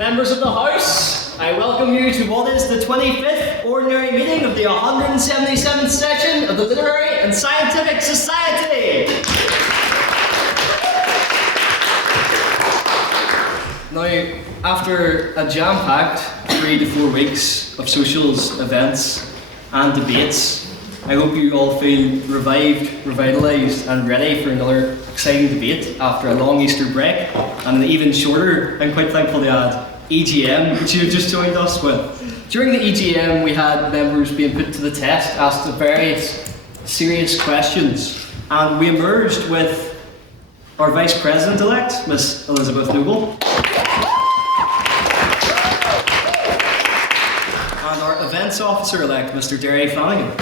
Members of the House, I welcome you to what is the 25th Ordinary Meeting of the 177th Session of the Literary and Scientific Society. Now, after a jam-packed 3 to 4 weeks of socials, events and debates, I hope you all feel revived, revitalised and ready for another exciting debate after a long Easter break and an even shorter, I'm quite thankful to add, EGM, which you have just joined us with. During the EGM, we had members being put to the test, asked various serious questions, and we emerged with our Vice President-elect, Miss Elizabeth Noble, and our Events Officer-elect, Mr. Derry Flanagan.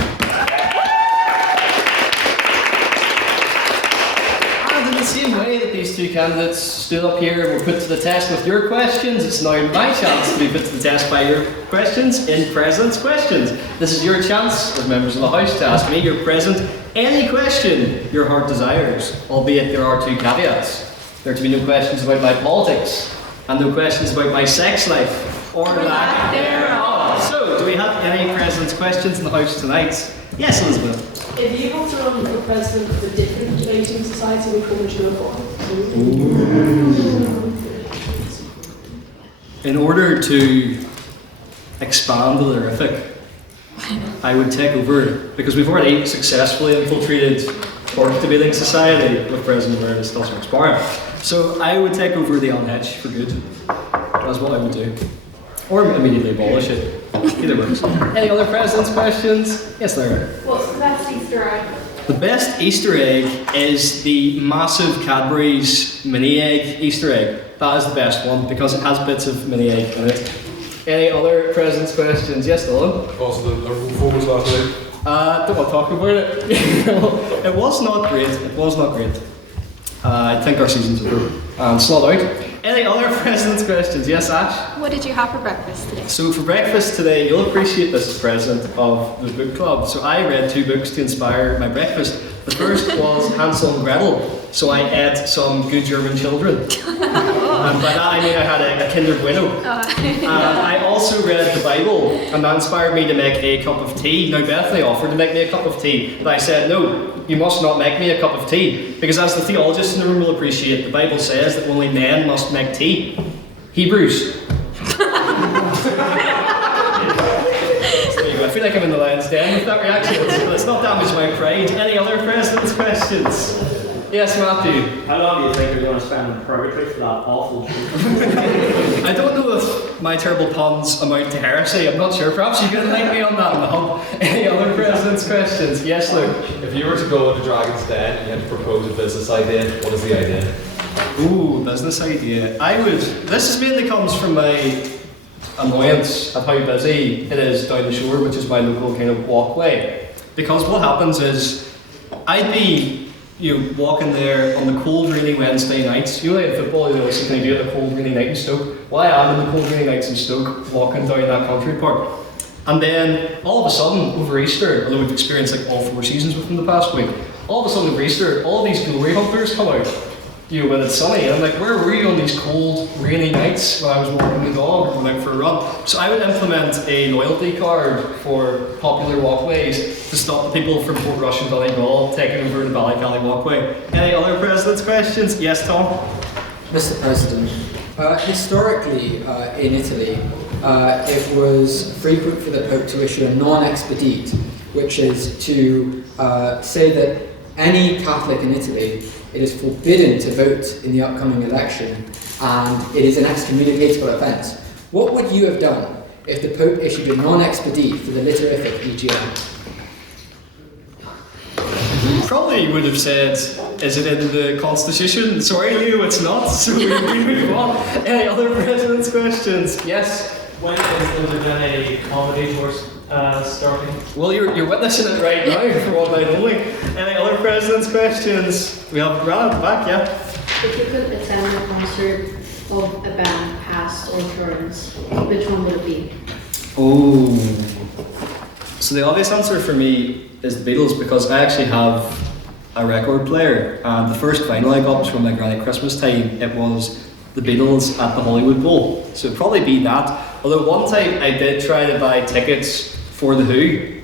And in the same way that these two candidates stood up here and were put to the test with your questions, it's now my chance to be put to the test by your questions in President's Questions. This is your chance, as members of the House, to ask me, your President, any question your heart desires, albeit there are 2 caveats. There are to be no questions about my politics, and no questions about my sex life, or lack thereof. So, do we have any President's Questions in the House tonight? Yes, Elizabeth. If you were to run for president of a different debating society, which one would you avoid? In order to expand the Literarific, I would take over, because we've already successfully infiltrated Cork Debating Society with President Emeritus Dustin Sparrow. So I would take over the Unhitch for good. That's what I would do. Or immediately abolish it. Either works. Any other President's Questions? Yes, Larry. What's the best Easter egg? The best Easter egg is the massive Cadbury's mini egg Easter egg. That is the best one because it has bits of mini egg in it. Any other President's Questions? Yes, Dylan? Also, the Liverpool was last night. Don't want to talk about it. It was not great. It was not great. I think our season's over. And it's not out. Any other President's Questions? Yes, Ash? What did you have for breakfast today? So for breakfast today, you'll appreciate this as President of the book club. So I read 2 books to inspire my breakfast. The first was Hansel and Gretel. So I ate some good German children. And by that I mean I had a Kinder Bueno. I also read the Bible, and that inspired me to make a cup of tea. Now Bethany offered to make me a cup of tea, but I said, no, you must not make me a cup of tea. Because as the theologists in the room will appreciate, the Bible says that only men must make tea. Hebrews. I feel like I'm in the lion's den with that reaction. Let's not damage my pride. Any other President's Questions? Yes, Matthew. How long do you think you're going to spend in purgatory for that awful joke? I don't know if my terrible puns amount to heresy. I'm not sure. Perhaps you could enlighten me on that in the hub. Any other President's Questions? Yes, Luke. If you were to go into Dragon's Den and you had to propose a business idea, what is the idea? Ooh, business idea. This mainly comes from my annoyance at how busy it is down the shore, which is my local kind of walkway. Because what happens is, I'd be walking there on the cold, rainy Wednesday nights. You know, like in football, you also kind of do it on a cold, rainy night in Stoke. Well, I am in the cold, rainy nights in Stoke, walking down that country park. And then, all of a sudden, over Easter, although we've experienced like all 4 seasons within the past week, all of a sudden over Easter, all these glory hunters come out. When it's sunny, and I'm like, where were you on these cold, rainy nights when I was walking the dog or going out for a run? So I would implement a loyalty card for popular walkways to stop the people from Portrush and Donegal taking over the Ballycally walkway. Any other President's Questions? Yes, Tom? Mr. President, historically in Italy, it was frequent for the Pope to issue a non-expedite, which is to say that any Catholic in Italy, it is forbidden to vote in the upcoming election, and it is an excommunicatable offence. What would you have done if the Pope issued a non-expedite for the Literarific EGM? Probably would have said, is it in the Constitution? Sorry, Leo, it's not. So we move on. Any other President's Questions? Yes? When is the Dene comedy course starting? Well, you're witnessing it right now for one night only. Any other President's Questions? We have Browne at the back, yeah? If you could attend a concert of a band, past or current, which one would it be? Oh. So the obvious answer for me is the Beatles, because I actually have a record player, and the first vinyl I got was from my granny Christmas time. It was the Beatles at the Hollywood Bowl. So it'd probably be that. Although one time I did try to buy tickets for The Who,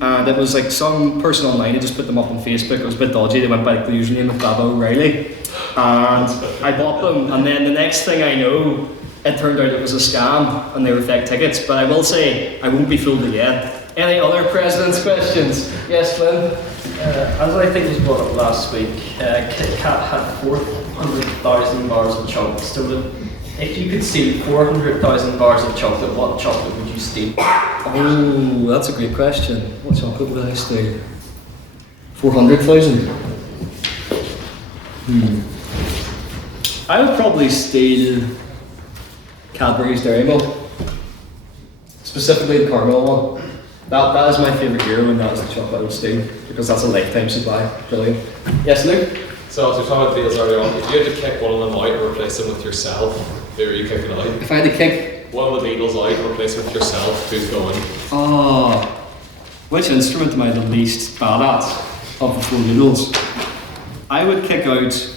and it was like some person online had just put them up on Facebook. It was a bit dodgy. They went by the username of Baba O'Reilly, and I bought them. And then the next thing I know, it turned out it was a scam and they were fake tickets. But I will say I won't be fooled again. Any other president's questions? Yes, Glenn. As I think was brought up last week, Kit Kat had 400,000 bars of chocolate stolen. If you could steal 400,000 bars of chocolate, what chocolate would you steal? Oh, that's a great question. What chocolate would I steal? 400,000. I would probably steal Cadbury's Dairy Milk, specifically the caramel one. That is my favourite hero, and that is the chocolate I would steal because that's a lifetime supply. Brilliant. Yes, Luke. So, as we were talking about Beatles earlier on, if you had to kick one of them out and replace them with yourself, who are you kicking out? If I had to kick, One of the Beatles out and replace with yourself, who's going? which instrument am I the least bad at of the four Beatles? I would kick out.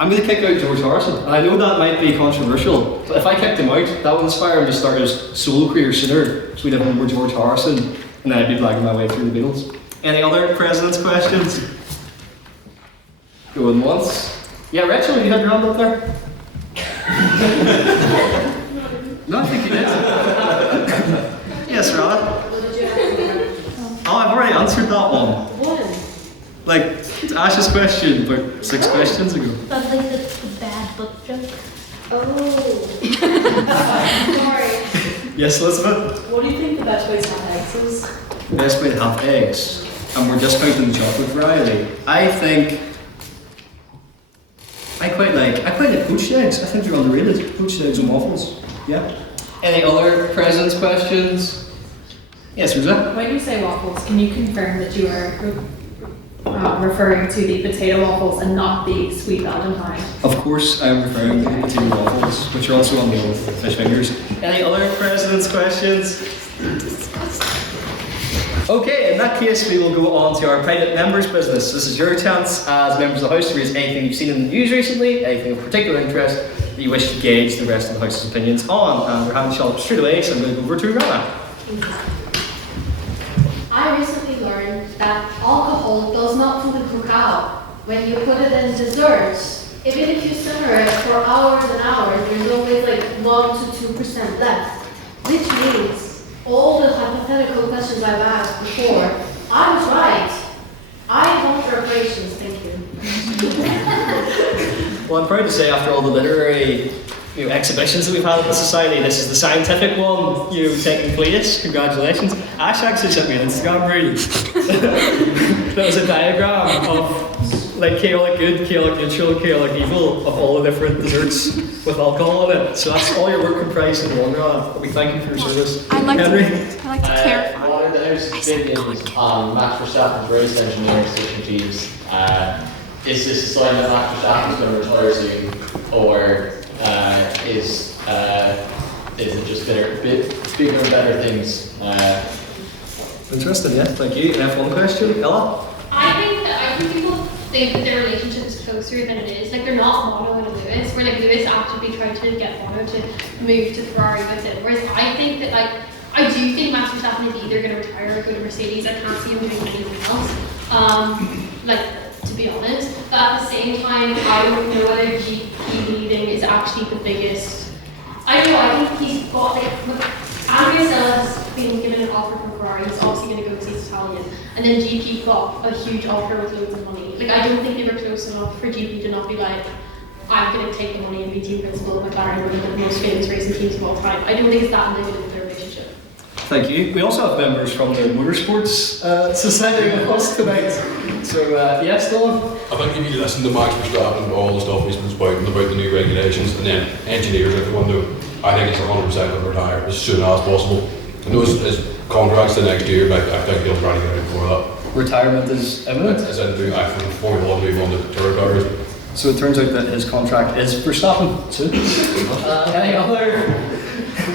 I'm going to kick out George Harrison. And I know that might be controversial, but if I kicked him out, that would inspire him to start his solo career sooner. So we'd have one more George Harrison, and then I'd be blagging my way through the Beatles. Any other president's questions? Going once. Yeah, Rachel, have you had your hand up there? No, I think you did. Yes, Rana. Oh, I've already answered that one. One. Like, Ash's question about 6 questions ago. That's like the bad book joke. Oh. Sorry. Yes, Elizabeth? What do you think the best way to have eggs is? Best way to have eggs, and we're discounting the chocolate variety. I think I quite like poached eggs. I think they're underrated. Poached eggs and waffles. Yeah. Any other president's questions? Yes, Rosa? When you say waffles, can you confirm that you are referring to the potato waffles and not the sweet Valentine? Of course, I'm referring to the potato waffles, which are also on the old fish fingers. Any other president's questions? Okay, in that case, we will go on to our private members' business. This is your chance as members of the House to raise anything you've seen in the news recently, anything of particular interest that you wish to gauge the rest of the House's opinions on. And we're having shot up straight away, so I'm going to go over to Rana. I recently learned that alcohol does not fully cook out. When you put it in desserts, even if you simmer it for hours and hours, there's always like 1 to 2% left, which means all the hypothetical questions I've asked before, I was right. I want reparations, thank you. Well, I'm proud to say after all the literary exhibitions that we've had at the Society, this is the scientific one taking place. Congratulations. Ash actually sent me an Instagram reel. That was a diagram of like chaotic good, chaotic neutral, chaotic evil of all the different desserts with alcohol in it. So that's all your work comprised in one, Rana. We thank you for your service. I'd like Henry? to clarify. One of the House's opinions on Max Verstappen's race engineering strategies, is this a sign that Max Verstappen's going to retire soon, or is it just bigger and better things? Interesting, yeah. Thank you. F1 question, Ella? I think people think that their relationship is closer than it is. Like they're not Mono and Lewis, where like Lewis actively tried to get Mono to move to Ferrari with it. Whereas I think that I do think Max Verstappen is either going to retire or go to Mercedes. I can't see him doing anything else. To be honest. But at the same time, I don't know whether GP leaving is actually the biggest. I don't know, I think he's got Andrea Sella's been given an offer from Ferrari, he's obviously going to go because he's Italian. And then GP got a huge offer with loads of money. I don't think they were close enough for GP to not be like, I'm going to take the money and be team principal of McLaren, one of the most famous racing teams of all time. I don't think it's that negative in their relationship. Thank you. We also have members from the Motorsports Society with us tonight. So, yes, Dylan? I think if you listen to Max Verstappen and all the stuff he's been spouting about the new regulations, and then engineers at the window, I think he's 100% going to retire as soon as possible. I know his contract's the next year, but I think he'll try to get out before that. Retirement is imminent? As in, from Formula 1 move on to tour cars. So it turns out that his contract is Verstappen soon. Any other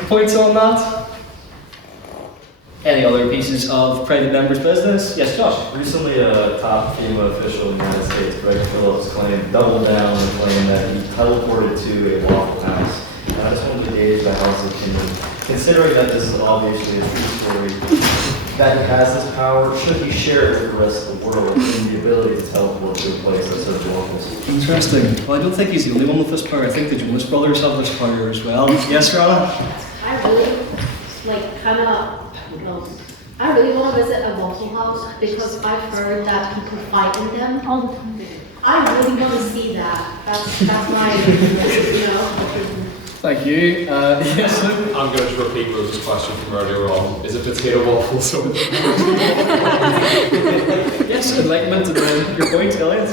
points on that? Any other pieces of private members' business? Yes, Josh. Recently, a top female official in the United States, Greg Phillips, doubled down on the claim that he teleported to a Waffle House. And I just wanted to gauge the House's opinion. Considering that this is obviously a true story, that he has this power, should he share it with the rest of the world in the ability to teleport to a place that serves waffles? Interesting. Well, I don't think he's the only one with this power. I think the Jonas Brothers have this power as well. Yes, Rana? I really, I really want to visit a Waffle House because I've heard that people fight in them all the time. I really want to see that. That's my, Thank you. Yes, Luke? I'm going to just repeat Rosa's question from earlier on. Is it potato waffles? Yes, enlightenment and then your point, Elliot.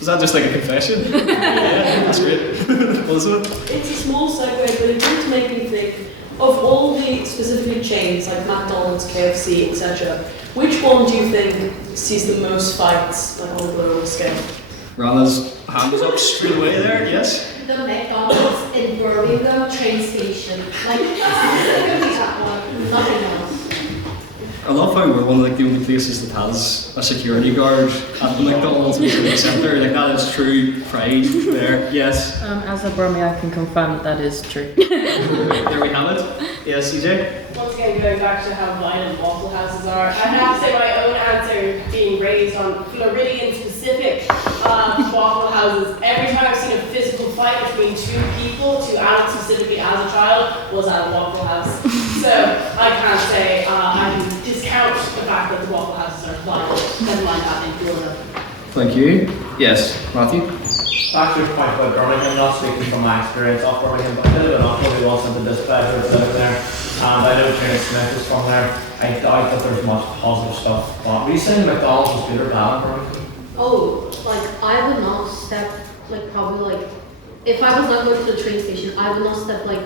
Is that just like a confession? Yeah, that's great. Elizabeth? It's a small segue, but it did make me think of all the specific chains like McDonald's, KFC, etc. Which one do you think sees the most fights like, on a global scale? Rana's hand is up straight away there, yes? the McDonald's in Birmingham train station. Like, specifically that one, nothing else. I love how we're one of the only places that has a security guard at the McDonald's in the city centre. Like that is true pride there. Yes. As a Burmese, I can confirm that is true. There we have it. Yes, CJ? Once again, going back to how violent waffle houses are, I have to say my own answer being raised on Floridian specific waffle houses. Every time I've seen a physical fight between two people, two adults specifically as a child, was at a waffle house. So I can't say I can discount the fact that the waffle houses are violent, never mind that in Florida. Thank you. Yes, Matthew? Actually, a point about Birmingham, not speaking from my experience of Birmingham, but I did it enough probably once into displeasure of living there. And I know Trina Smith is from there. I doubt that there's much positive stuff. But were you saying McDonald's was good or bad in Birmingham? Oh, like I would not step, like probably like, if I was not going to the train station, I would not step like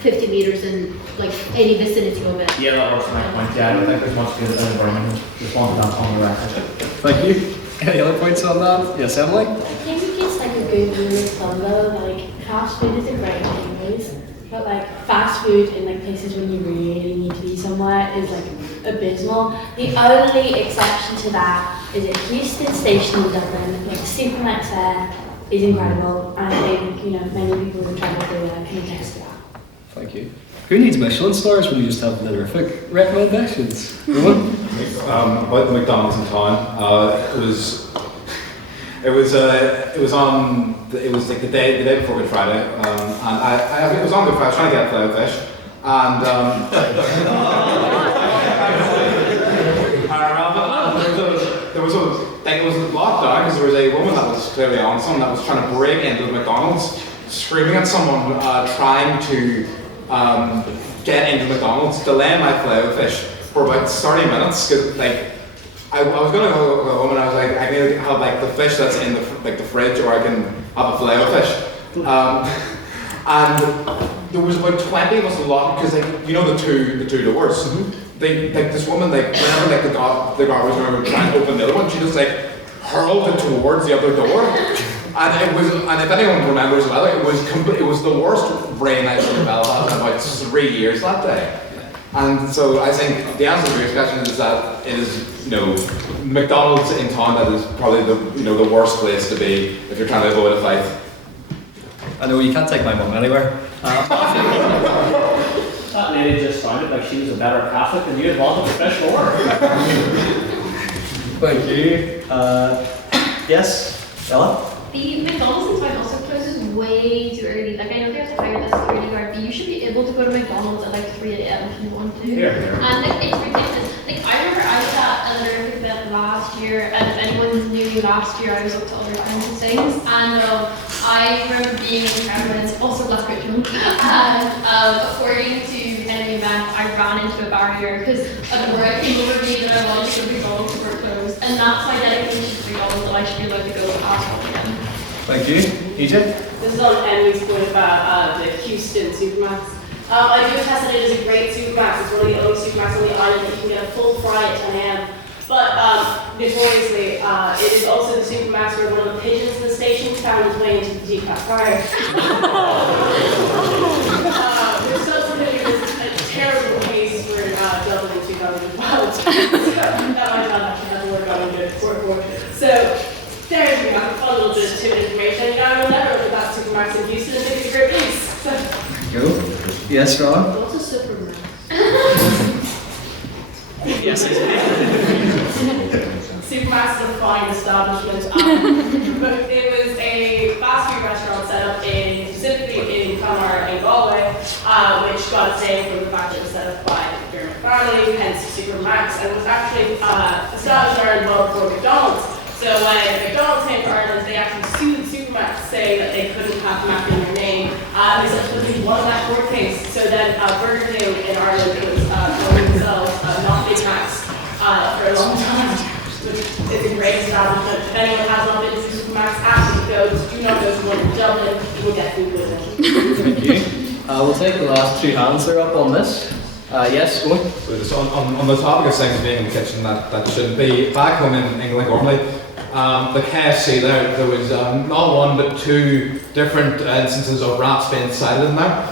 50 meters in like any vicinity of it. Yeah, that works my point. Yeah, I don't think there's much good in Birmingham. Just wanted that on the record. Thank you. Any other points on that? Yes, Emily? I think it gets like a good rule of thumb though, like fast food is a great anyways, but like fast food in like places when you really need to be somewhere is like abysmal. The only exception to that is at Houston Station in Dublin, like the Supermax there is incredible, and I think, you know, many people who travel through there can attest to that. Thank you. Who needs Michelin stars when you just have terrific recommendations? About the McDonald's in town, it was like the day before Good Friday, and it was on Good Friday. I was trying to get a filet of fish, and there was a thing. It was locked down because there was a woman that was clearly on something that was trying to break into the McDonald's, screaming at someone, trying to get into McDonald's, delaying my filet of fish for about 30 minutes. Cause like I was gonna go home and I was like, I need to have like the fish that's in the fridge, or I can have a filet of fish. And there was about 20 of us locked because like you know the two doors. They like this woman like whenever like the guard was going to try and open the other one, she just like hurled it towards the other door. And it was, and if anyone remembers well, it was the worst rain I've seen in Belfast in about 3 years that day. And so I think the answer to your question is that it is, you know, McDonald's in town that is probably the worst place to be if you're trying to avoid a fight. I know you can't take my mum anywhere. That lady just sounded like she was a better Catholic than you had wanted to fish for. Thank you. Yes, Ella? The McDonald's in town also closes way too early. Like I know they have to hire the security guard, but you should be able to go to McDonald's at like 3 a.m. if you want to. Yeah. And like it's ridiculous. Like I remember I was at a lyric event last year, and if anyone knew me last year, I was up to other kinds of things. And I remember being in Crown, and it's also less ritual. And according to kind of the event, I ran into a barrier because at work came over me that I wanted to go to McDonald's for clothes, and that's my dedication to McDonald's that I should be allowed to go as well again. Thank you. EJ? This is on Emily's point about the Houston Supermax. I do attest that it is a great Supermax. It's one of the only Supermax on the island that you can get a full fry at 10 a.m. But notoriously, it is also the Supermax where one of the pigeons in the station found its way into the deep fat fryer. bit of tidbit information. You know, you'll never look at that supermarket in Houston and think it's a great place. So. Go. Yes, Ron? What's a supermarket? Yes, Supermarket's a fine establishment. But it was a fast food restaurant set up specifically in Kaur in Galway, which got its name from the fact that it was set up by the German family, hence Supermax, and was actually established in Ireland well before McDonald's. So when McDonald's came to Ireland, they actually sued Supermax, saying that they couldn't have Mac in their name. They subsequently won that court case. So then Burger King in Ireland was calling themselves not Big Macs for a long time. It's a great establishment. If anyone has not been to Supermax, absolutely go. Do not go to one in Dublin. You will get food with it. Thank you. We'll take the last two hands that are up on this. Yes, go on. So on the topic of things being in the kitchen that shouldn't be, back home in England, normally, the KFC there was not one but two different instances of rats being sighted in there.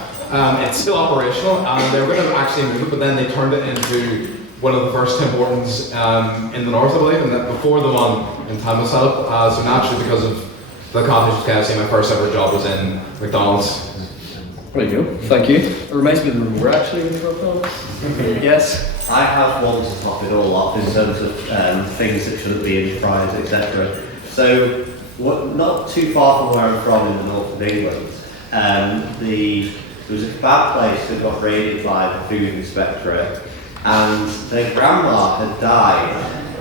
It's still operational, and they were going to actually move it, but then they turned it into one of the first Tim Hortons in the north, I believe, and that before the one in town was set up. So naturally, because of the competition with KFC, my first ever job was in McDonald's. There you go. Thank you. It reminds me of the roar actually when you were McDonald's. Yes. I have one to top it all off in terms of things that shouldn't be in fries, etc. So, not too far from where I'm from in the north of England, there was a kebab place that got raided by the food inspectorate, and their grandma had died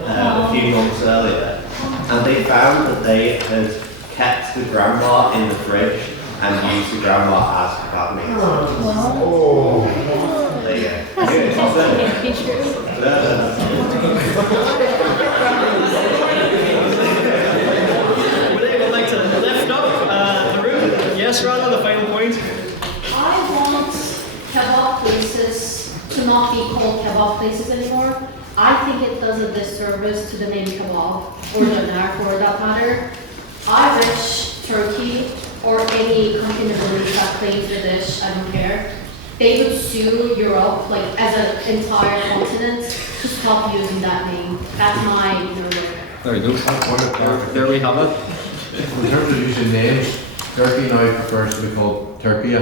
a few months earlier, and they found that they had kept the grandma in the fridge and used the grandma as kebab meat. Oh. There you go. Would anyone like to lift up the room? Yes, Ron, on the final point. I want kebab places to not be called kebab places anymore. I think it does a disservice to the name kebab, or doner for that matter. Irish, Turkey, or any country in the Middle East that claims the dish, I don't care. They would sue Europe, like as an entire continent, to stop using that name. That's my There you go. There we have it. In terms of using names, Turkey now prefers to be called Turkey.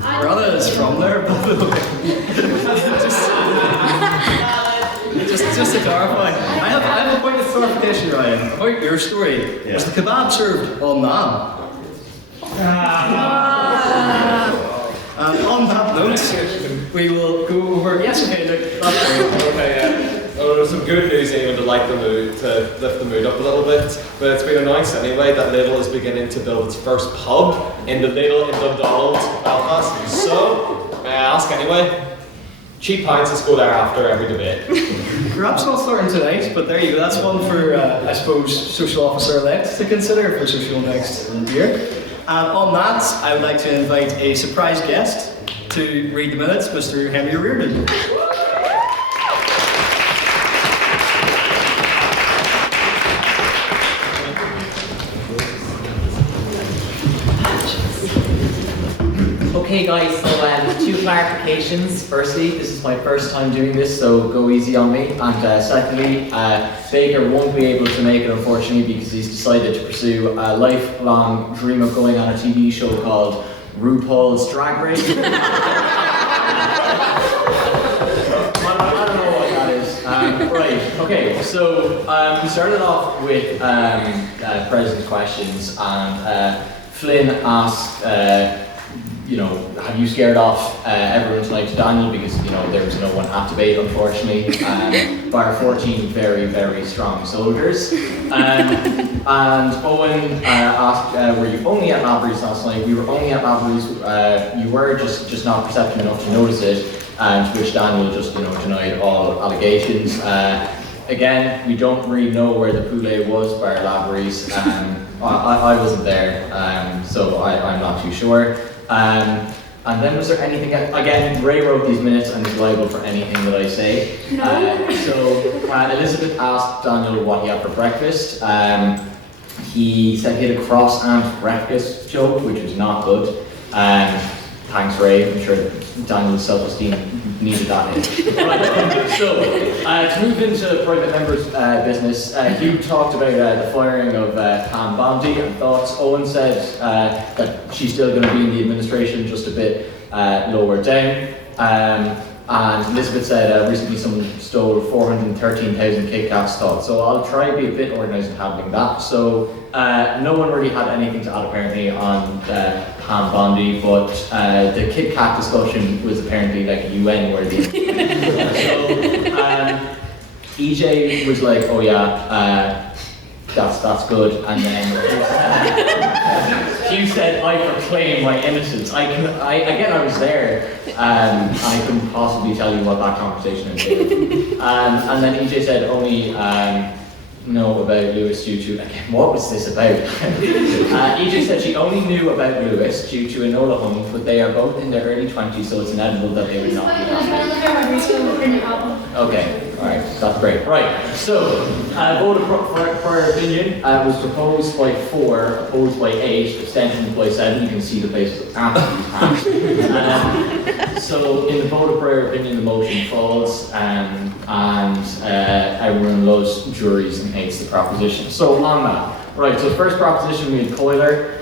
Rana is from there, by the way. Just to clarify, I have a point of clarification, Ryan, about your story. Yeah. Was the kebab served on naan? On that note, we will go over. Yes, okay, Nick. Okay, there's some good news even to lift the mood up a little bit. But it's been announced anyway that Lidl is beginning to build its first pub in the Lidl in Dundonald, Belfast. So, may I ask anyway? Cheap pints, let's go there after every debate. Perhaps not starting tonight, but there you go. That's one for, I suppose, social officer elect to consider for social next year. And on that, I would like to invite a surprise guest to read the minutes, Mr. Henry Reardon. Okay guys, so two clarifications. Firstly, this is my first time doing this, so go easy on me. And secondly, Baker won't be able to make it unfortunately because he's decided to pursue a lifelong dream of going on a TV show called RuPaul's Drag Race. I don't know what that is. Right, okay, so we started off with President questions, and Flynn asked, have you scared off everyone tonight to Daniel because, there was no one at debate, unfortunately, bar 14 very, very strong soldiers. And Owen asked, were you only at Lavery's last night? We were only at Lavery's. You were just not perceptive enough to notice it, to which Daniel just, denied all allegations. Again, we don't really know where the poulet was bar Lavery's. I wasn't there, so I'm not too sure. And then was there anything, again, Ray wrote these minutes and is liable for anything that I say. No. So Elizabeth asked Daniel what he had for breakfast. He said he had a cross and breakfast joke, which was not good. thanks, Ray. I'm sure Daniel's self-esteem needed that. Right. So, to move into private members' business, Hugh talked about the firing of Pam Bondi and thoughts. Owen said that she's still going to be in the administration, just a bit lower down. And Elizabeth said recently someone stole 413,000 Kit Kats thoughts. So I'll try to be a bit organised in handling that. So no one really had anything to add apparently on Pam Bondi, but the Kit Kat discussion was apparently like UN worthy. So EJ was like, oh yeah, that's good, and then Hugh said, I proclaim my innocence. Again, I was there, I couldn't possibly tell you what that conversation entailed. And then EJ said, only know about Lewis due to, again, what was this about? EJ said she only knew about Lewis due to Enola Holmes, but they are both in their early 20s, so it's inevitable that they would not be happy. Okay, alright, that's great. Right, so, vote of prior opinion was proposed by 4, opposed by 8, abstentions by 7. You can see the place was absolutely packed. So, in the vote of prior opinion, the motion falls, and everyone loves juries and hates the proposition. So, on that, right, so first proposition we had Coiler,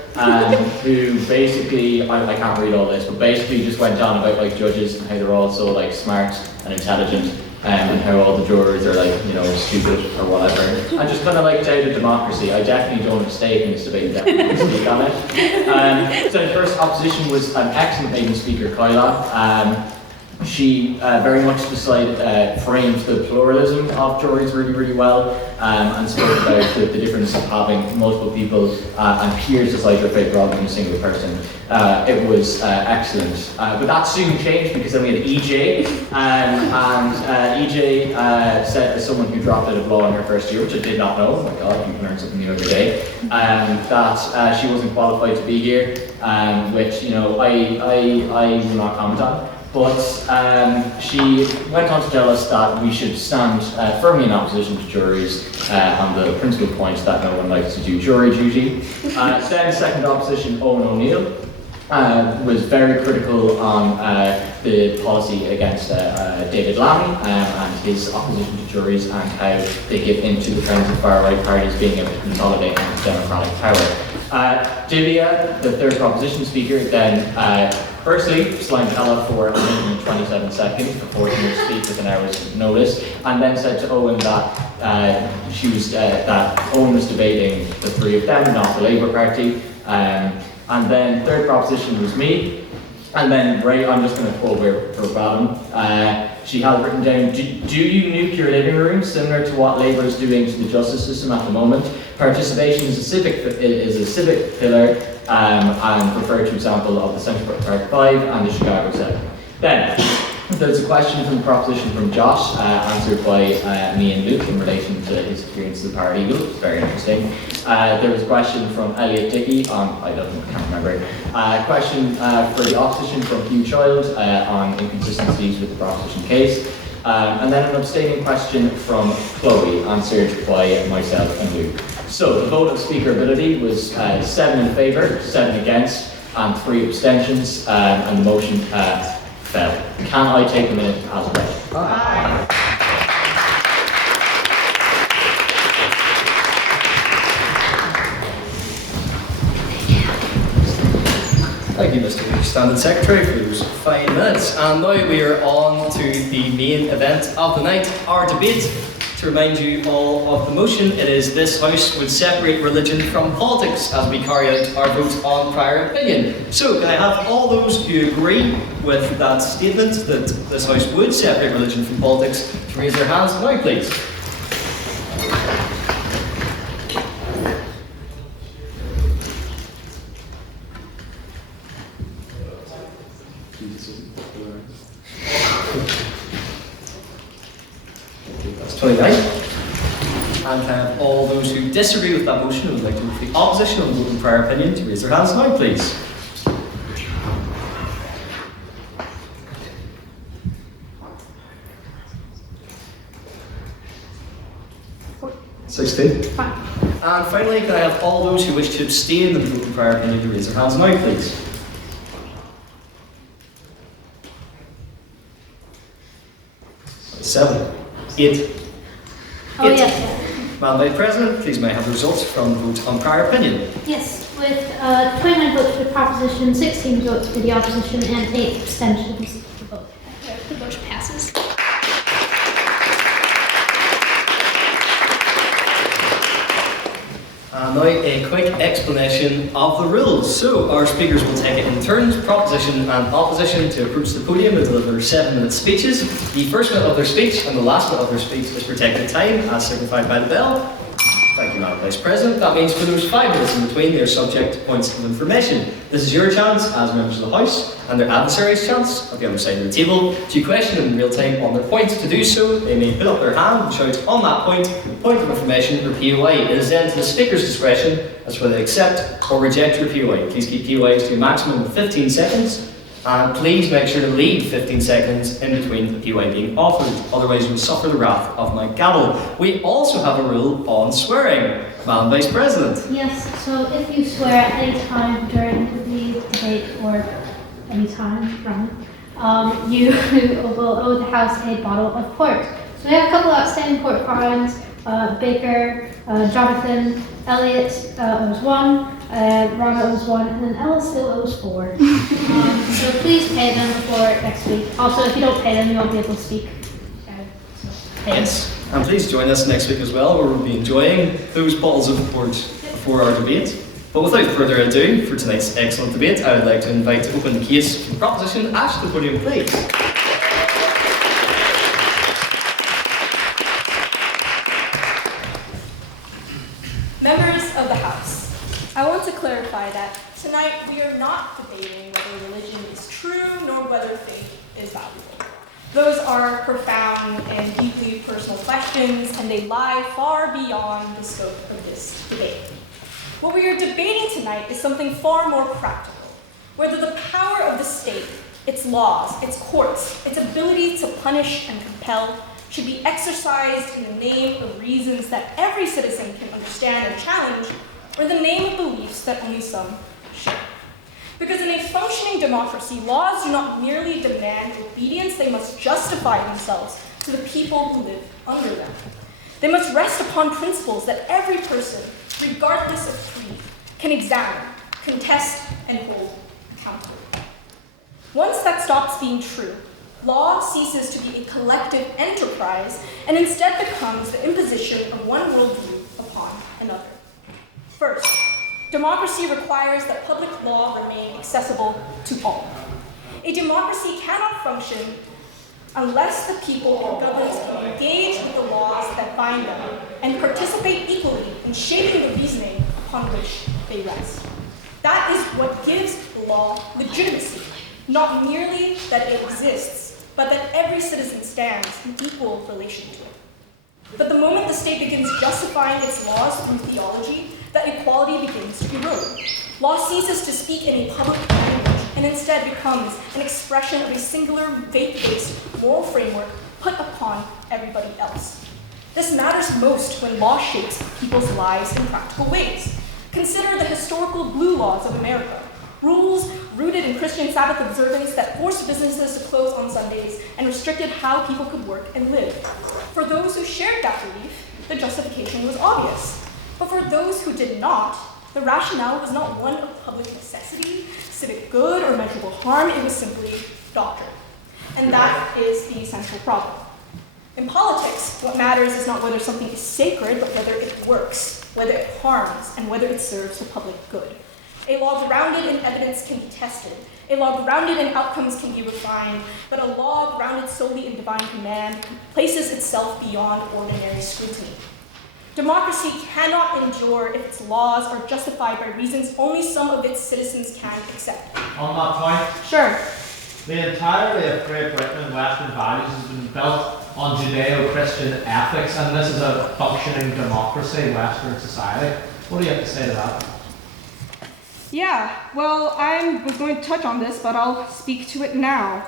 who basically, I can't read all this, but basically just went on about like judges and how they're all so like smart and intelligent, and how all the jurors are like, you know, stupid or whatever. And just kind of like doubted democracy. I definitely don't have stake in this debate, definitely speak on it. So the first opposition was an excellent maiden speaker, Kyla. She very much framed the pluralism of juries really, really well, and spoke about the difference of having multiple people and peers decide your fate rather than a single person. It was excellent. But that soon changed because then we had EJ, and EJ said, as someone who dropped out of law in her first year, which I did not know, oh my god, you can learn something new every day, that she wasn't qualified to be here, which, you know, I will not comment on. But she went on to tell us that we should stand firmly in opposition to juries on the principal point that no one likes to do jury duty. Then second opposition, Owen O'Neill, was very critical on the policy against David Lammy and his opposition to juries and how they give in to the trends of far-right parties being able to consolidate on democratic power. Divya, the third proposition speaker, then firstly, slimed Ella for 127 seconds before she would speak with an hour's notice, and then said to Owen that that Owen was debating the three of them, not the Labour Party. And then third proposition was me, and then Ray, I'm just going to quote verbatim. She had written down, do you nuke your living room, similar to what Labour is doing to the justice system at the moment? Participation is a civic pillar, and refer to example of the Central Park 5 and the Chicago 7. Then, there's a question from the proposition from Josh, answered by me and Luke in relation to his experience of the Power Eagle. It's very interesting. There was a question from Elliot Dickey on, I can't remember. Question for the opposition from Hugh Child on inconsistencies with the proposition case. And then an abstaining question from Chloe, answered by myself and Luke. So the vote of speakerability was 7 in favour, 7 against, and 3 abstentions, and the motion fell. Can I take a minute as read? Aye. Thank you, Mr. Standing Secretary, for those 5 minutes. And now we are on to the main event of the night, our debate. To remind you all of the motion, it is this House would separate religion from politics as we carry out our vote on prior opinion. So, can I have all those who agree with that statement, that this House would separate religion from politics, to raise their hands now, please? That's 29. And can I have all those who disagree with that motion and would like to vote the opposition on the vote in prior opinion to raise their hands now, please? Fine. And finally, can I have all those who wish to abstain on the vote in prior opinion to raise their hands now, please? 7, 8. Oh, 8. yes. Madam Vice President, please may I have the results from the vote on prior opinion? Yes, with 29 votes for the proposition, 16 votes for the opposition, and 8 abstentions. The motion passes. And now a quick explanation of the rules. So our speakers will take it in turns, proposition and opposition, to approach the podium and deliver 7-minute speeches. The first minute of their speech and the last minute of their speech is protected time, as signified by the bell. Thank you, Madam Vice President. That means for those 5 minutes in between, they are subject to points of information. This is your chance as members of the House, and their adversaries' chance at the other side of the table to question in real time on their points. To do so, they may put up their hand and shout on that point of information, or POI. It is then to the Speaker's discretion as to whether they accept or reject your POI. Please keep POIs to a maximum of 15 seconds. And please make sure to leave 15 seconds in between the POI being offered, otherwise you will suffer the wrath of my gavel. We also have a rule on swearing. Madam Vice President. Yes, so if you swear at any time during the debate or any time, you will owe the House a bottle of port. So we have a couple outstanding port fines. Baker, Jonathan, Elliot owes 1. Rana owes 1, and then Ella still owes 4. So please pay them before next week. Also, if you don't pay them, you won't be able to speak. Yes, and please join us next week as well, where we'll be enjoying those bottles of port for our debate. But without further ado, for tonight's excellent debate, I would like to invite to open the case for the proposition. Ash to the podium, please. Members of the House, I want to clarify that tonight we are not debating whether religion is true nor whether faith is valuable. Those are profound and deeply personal questions, and they lie far beyond the scope of this debate. What we are debating tonight is something far more practical, whether the power of the state, its laws, its courts, its ability to punish and compel should be exercised in the name of reasons that every citizen can understand and challenge, or the name of beliefs that only some share. Because in a functioning democracy, laws do not merely demand obedience, they must justify themselves to the people who live under them. They must rest upon principles that every person, regardless of creed, can examine, contest, and hold accountable. Once that stops being true, law ceases to be a collective enterprise and instead becomes the imposition of one worldview upon another. First, democracy requires that public law remain accessible to all. A democracy cannot function unless the people or governments can engage with the laws that bind them and participate equally in shaping the reasoning upon which they rest. That is what gives law legitimacy, not merely that it exists, but that every citizen stands in equal relation to it. But the moment the state begins justifying its laws through theology, that equality begins to erode. Law ceases to speak in a public language and instead becomes an expression of a singular faith-based moral framework put upon everybody else. This matters most when law shapes people's lives in practical ways. Consider the historical blue laws of America, rules rooted in Christian Sabbath observance that forced businesses to close on Sundays and restricted how people could work and live. For those who shared that belief, the justification was obvious. But for those who did not, the rationale was not one of public necessity, civic good, or measurable harm. It was simply doctrine. And that is the central problem. In politics, what matters is not whether something is sacred, but whether it works, whether it harms, and whether it serves the public good. A law grounded in evidence can be tested. A law grounded in outcomes can be refined, but a law grounded solely in divine command places itself beyond ordinary scrutiny. Democracy cannot endure if its laws are justified by reasons only some of its citizens can accept. On that point, sure. The entirety of Great Britain and Western values has been built on Judeo-Christian ethics, and this is a functioning democracy, Western society. What do you have to say to that? Yeah, well, I was going to touch on this, but I'll speak to it now.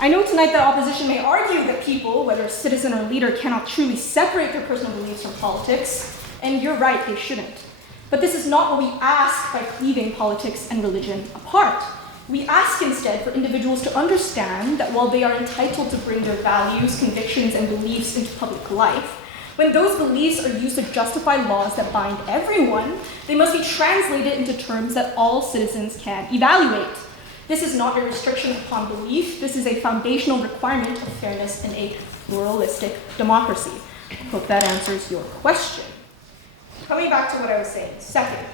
I know tonight that opposition may argue that people, whether a citizen or leader, cannot truly separate their personal beliefs from politics, and you're right, they shouldn't. But this is not what we ask by cleaving politics and religion apart. We ask instead for individuals to understand that while they are entitled to bring their values, convictions, and beliefs into public life, when those beliefs are used to justify laws that bind everyone, they must be translated into terms that all citizens can evaluate. This is not a restriction upon belief. This is a foundational requirement of fairness in a pluralistic democracy. Hope that answers your question. Coming back to what I was saying. Second,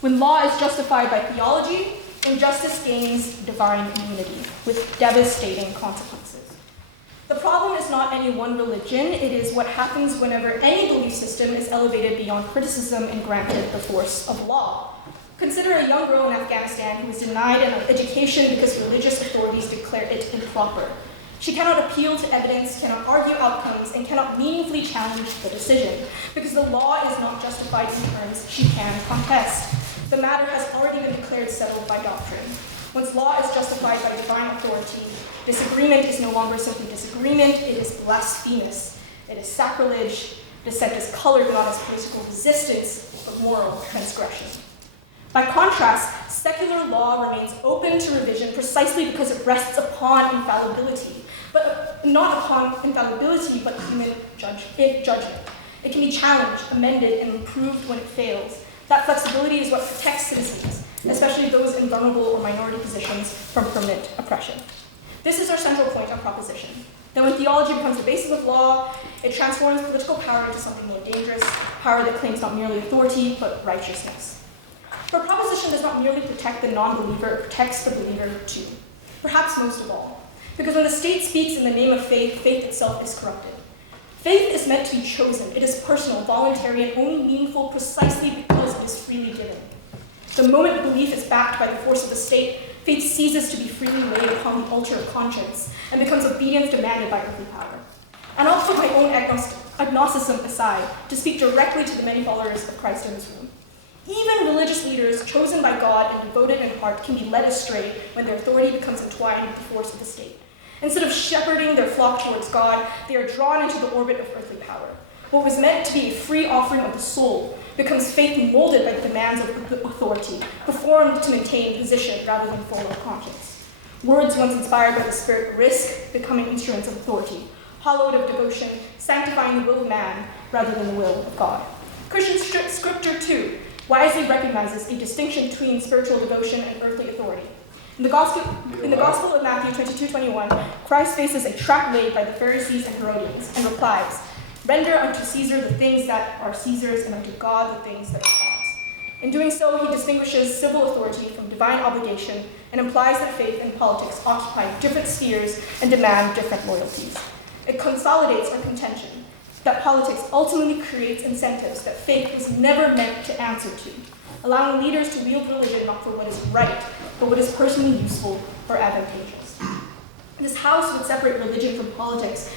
when law is justified by theology, injustice gains divine immunity with devastating consequences. The problem is not any one religion, it is what happens whenever any belief system is elevated beyond criticism and granted the force of law. Consider a young girl in Afghanistan who was denied an education because religious authorities declare it improper. She cannot appeal to evidence, cannot argue outcomes, and cannot meaningfully challenge the decision because the law is not justified in terms she can contest. The matter has already been declared settled by doctrine. Once law is justified by divine authority, disagreement is no longer simply disagreement, it is blasphemous. It is sacrilege. Dissent is colored not as political resistance, but moral transgression. By contrast, secular law remains open to revision precisely because it rests upon infallibility, but not upon infallibility, but human judgment. It can be challenged, amended, and improved when it fails. That flexibility is what protects citizens, especially those in vulnerable or minority positions, from permanent oppression. This is our central point on proposition, that when theology becomes the basis of law, it transforms political power into something more dangerous, power that claims not merely authority, but righteousness. For proposition does not merely protect the non-believer, it protects the believer too, perhaps most of all. Because when the state speaks in the name of faith, faith itself is corrupted. Faith is meant to be chosen. It is personal, voluntary, and only meaningful precisely because it is freely given. The moment belief is backed by the force of the state, faith ceases to be freely laid upon the altar of conscience and becomes obedience demanded by earthly power. And I'll put my own agnosticism aside to speak directly to the many followers of Christ in this room. Even religious leaders chosen by God and devoted in heart can be led astray when their authority becomes entwined with the force of the state. Instead of shepherding their flock towards God, they are drawn into the orbit of earthly power. What was meant to be a free offering of the soul becomes faith molded by the demands of authority, performed to maintain position rather than follow conscience. Words once inspired by the Spirit risk becoming instruments of authority, hollowed of devotion, sanctifying the will of man rather than the will of God. Christian scripture, too, wisely recognizes a distinction between spiritual devotion and earthly authority. In the Gospel of Matthew 22:21, Christ faces a trap laid by the Pharisees and Herodians and replies, "Render unto Caesar the things that are Caesar's and unto God the things that are God's." In doing so, he distinguishes civil authority from divine obligation and implies that faith and politics occupy different spheres and demand different loyalties. It consolidates our contention that politics ultimately creates incentives that faith was never meant to answer to, allowing leaders to wield religion not for what is right, but what is personally useful or advantageous. This house would separate religion from politics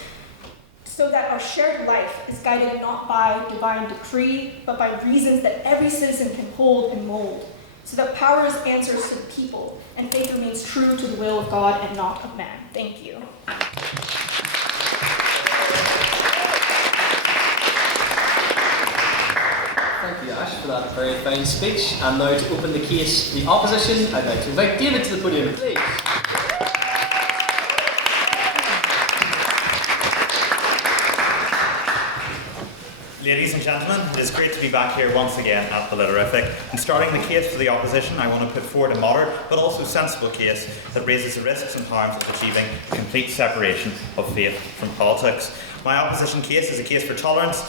so that our shared life is guided not by divine decree, but by reasons that every citizen can hold and mold, so that power is answers to the people, and faith remains true to the will of God and not of man. Thank you. Thank you, Ash, for that very fine speech. And now to open the case for the opposition, I'd like to invite David to the podium, please. Ladies and gentlemen, it is great to be back here once again at the Literific. In starting the case for the opposition, I want to put forward a moderate but also sensible case that raises the risks and harms of achieving complete separation of faith from politics. My opposition case is a case for tolerance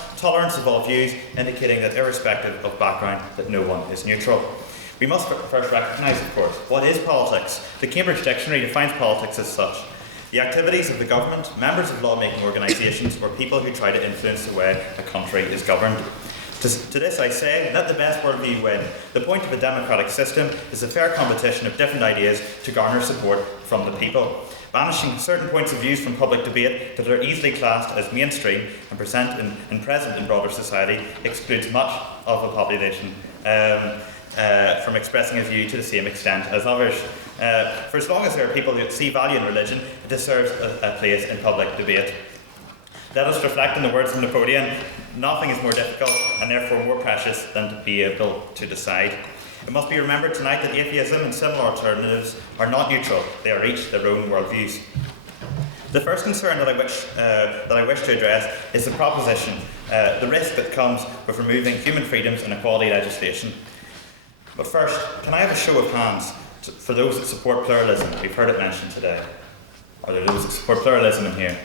of all views, indicating that irrespective of background, that no one is neutral. We must first recognise, of course, what is politics. The Cambridge Dictionary defines politics as such: the activities of the government, members of lawmaking organisations, or people who try to influence the way a country is governed. To this I say, let the best worldview win. The point of a democratic system is a fair competition of different ideas to garner support from the people. Banishing certain points of view from public debate that are easily classed as mainstream and present in broader society excludes much of a population from expressing a view to the same extent as others. For as long as there are people who see value in religion, it deserves a place in public debate. Let us reflect on the words of Napoleon: nothing is more difficult and therefore more precious than to be able to decide. It must be remembered tonight that atheism and similar alternatives are not neutral. They are each their own worldviews. The first concern that I wish to address is the proposition, the risk that comes with removing human freedoms and equality legislation. But first, can I have a show of hands for those that support pluralism? We've heard it mentioned today. Are there those that support pluralism in here?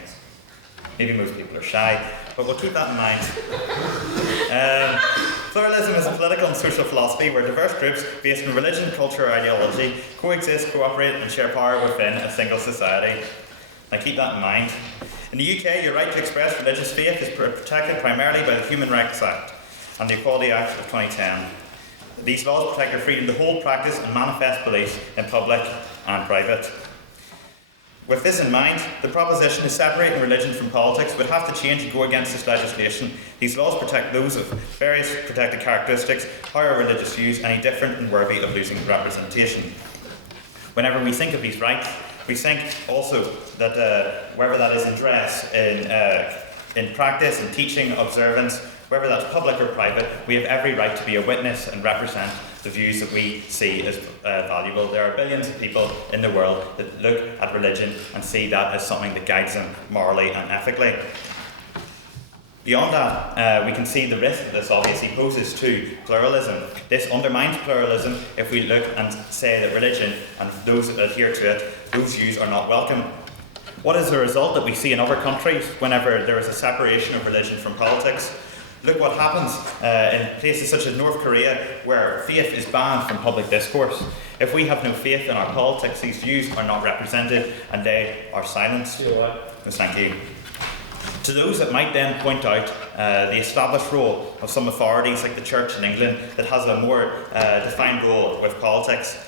Maybe most people are shy, but we'll keep that in mind. Pluralism is a political and social philosophy where diverse groups based on religion, culture, or ideology coexist, cooperate, and share power within a single society. Now keep that in mind. In the UK, your right to express religious faith is protected primarily by the Human Rights Act and the Equality Act of 2010. These laws protect your freedom to hold, practice, and manifest beliefs in public and private. With this in mind, the proposition of separating religion from politics would have to change and go against this legislation. These laws protect those of various protected characteristics. How are religious views any different and worthy of losing representation? Whenever we think of these rights, we think also that whether that is in dress, in practice, in teaching, observance, whether that's public or private, we have every right to be a witness and represent the views that we see as valuable. There are billions of people in the world that look at religion and see that as something that guides them morally and ethically. Beyond that, we can see the risk that this obviously poses to pluralism. This undermines pluralism if we look and say that religion and those that adhere to it, those views are not welcome. What is the result that we see in other countries whenever there is a separation of religion from politics? Look what happens in places such as North Korea, where faith is banned from public discourse. If we have no faith in our politics, these views are not represented and they are silenced. Thank you. To those that might then point out the established role of some authorities like the Church in England that has a more defined role with politics,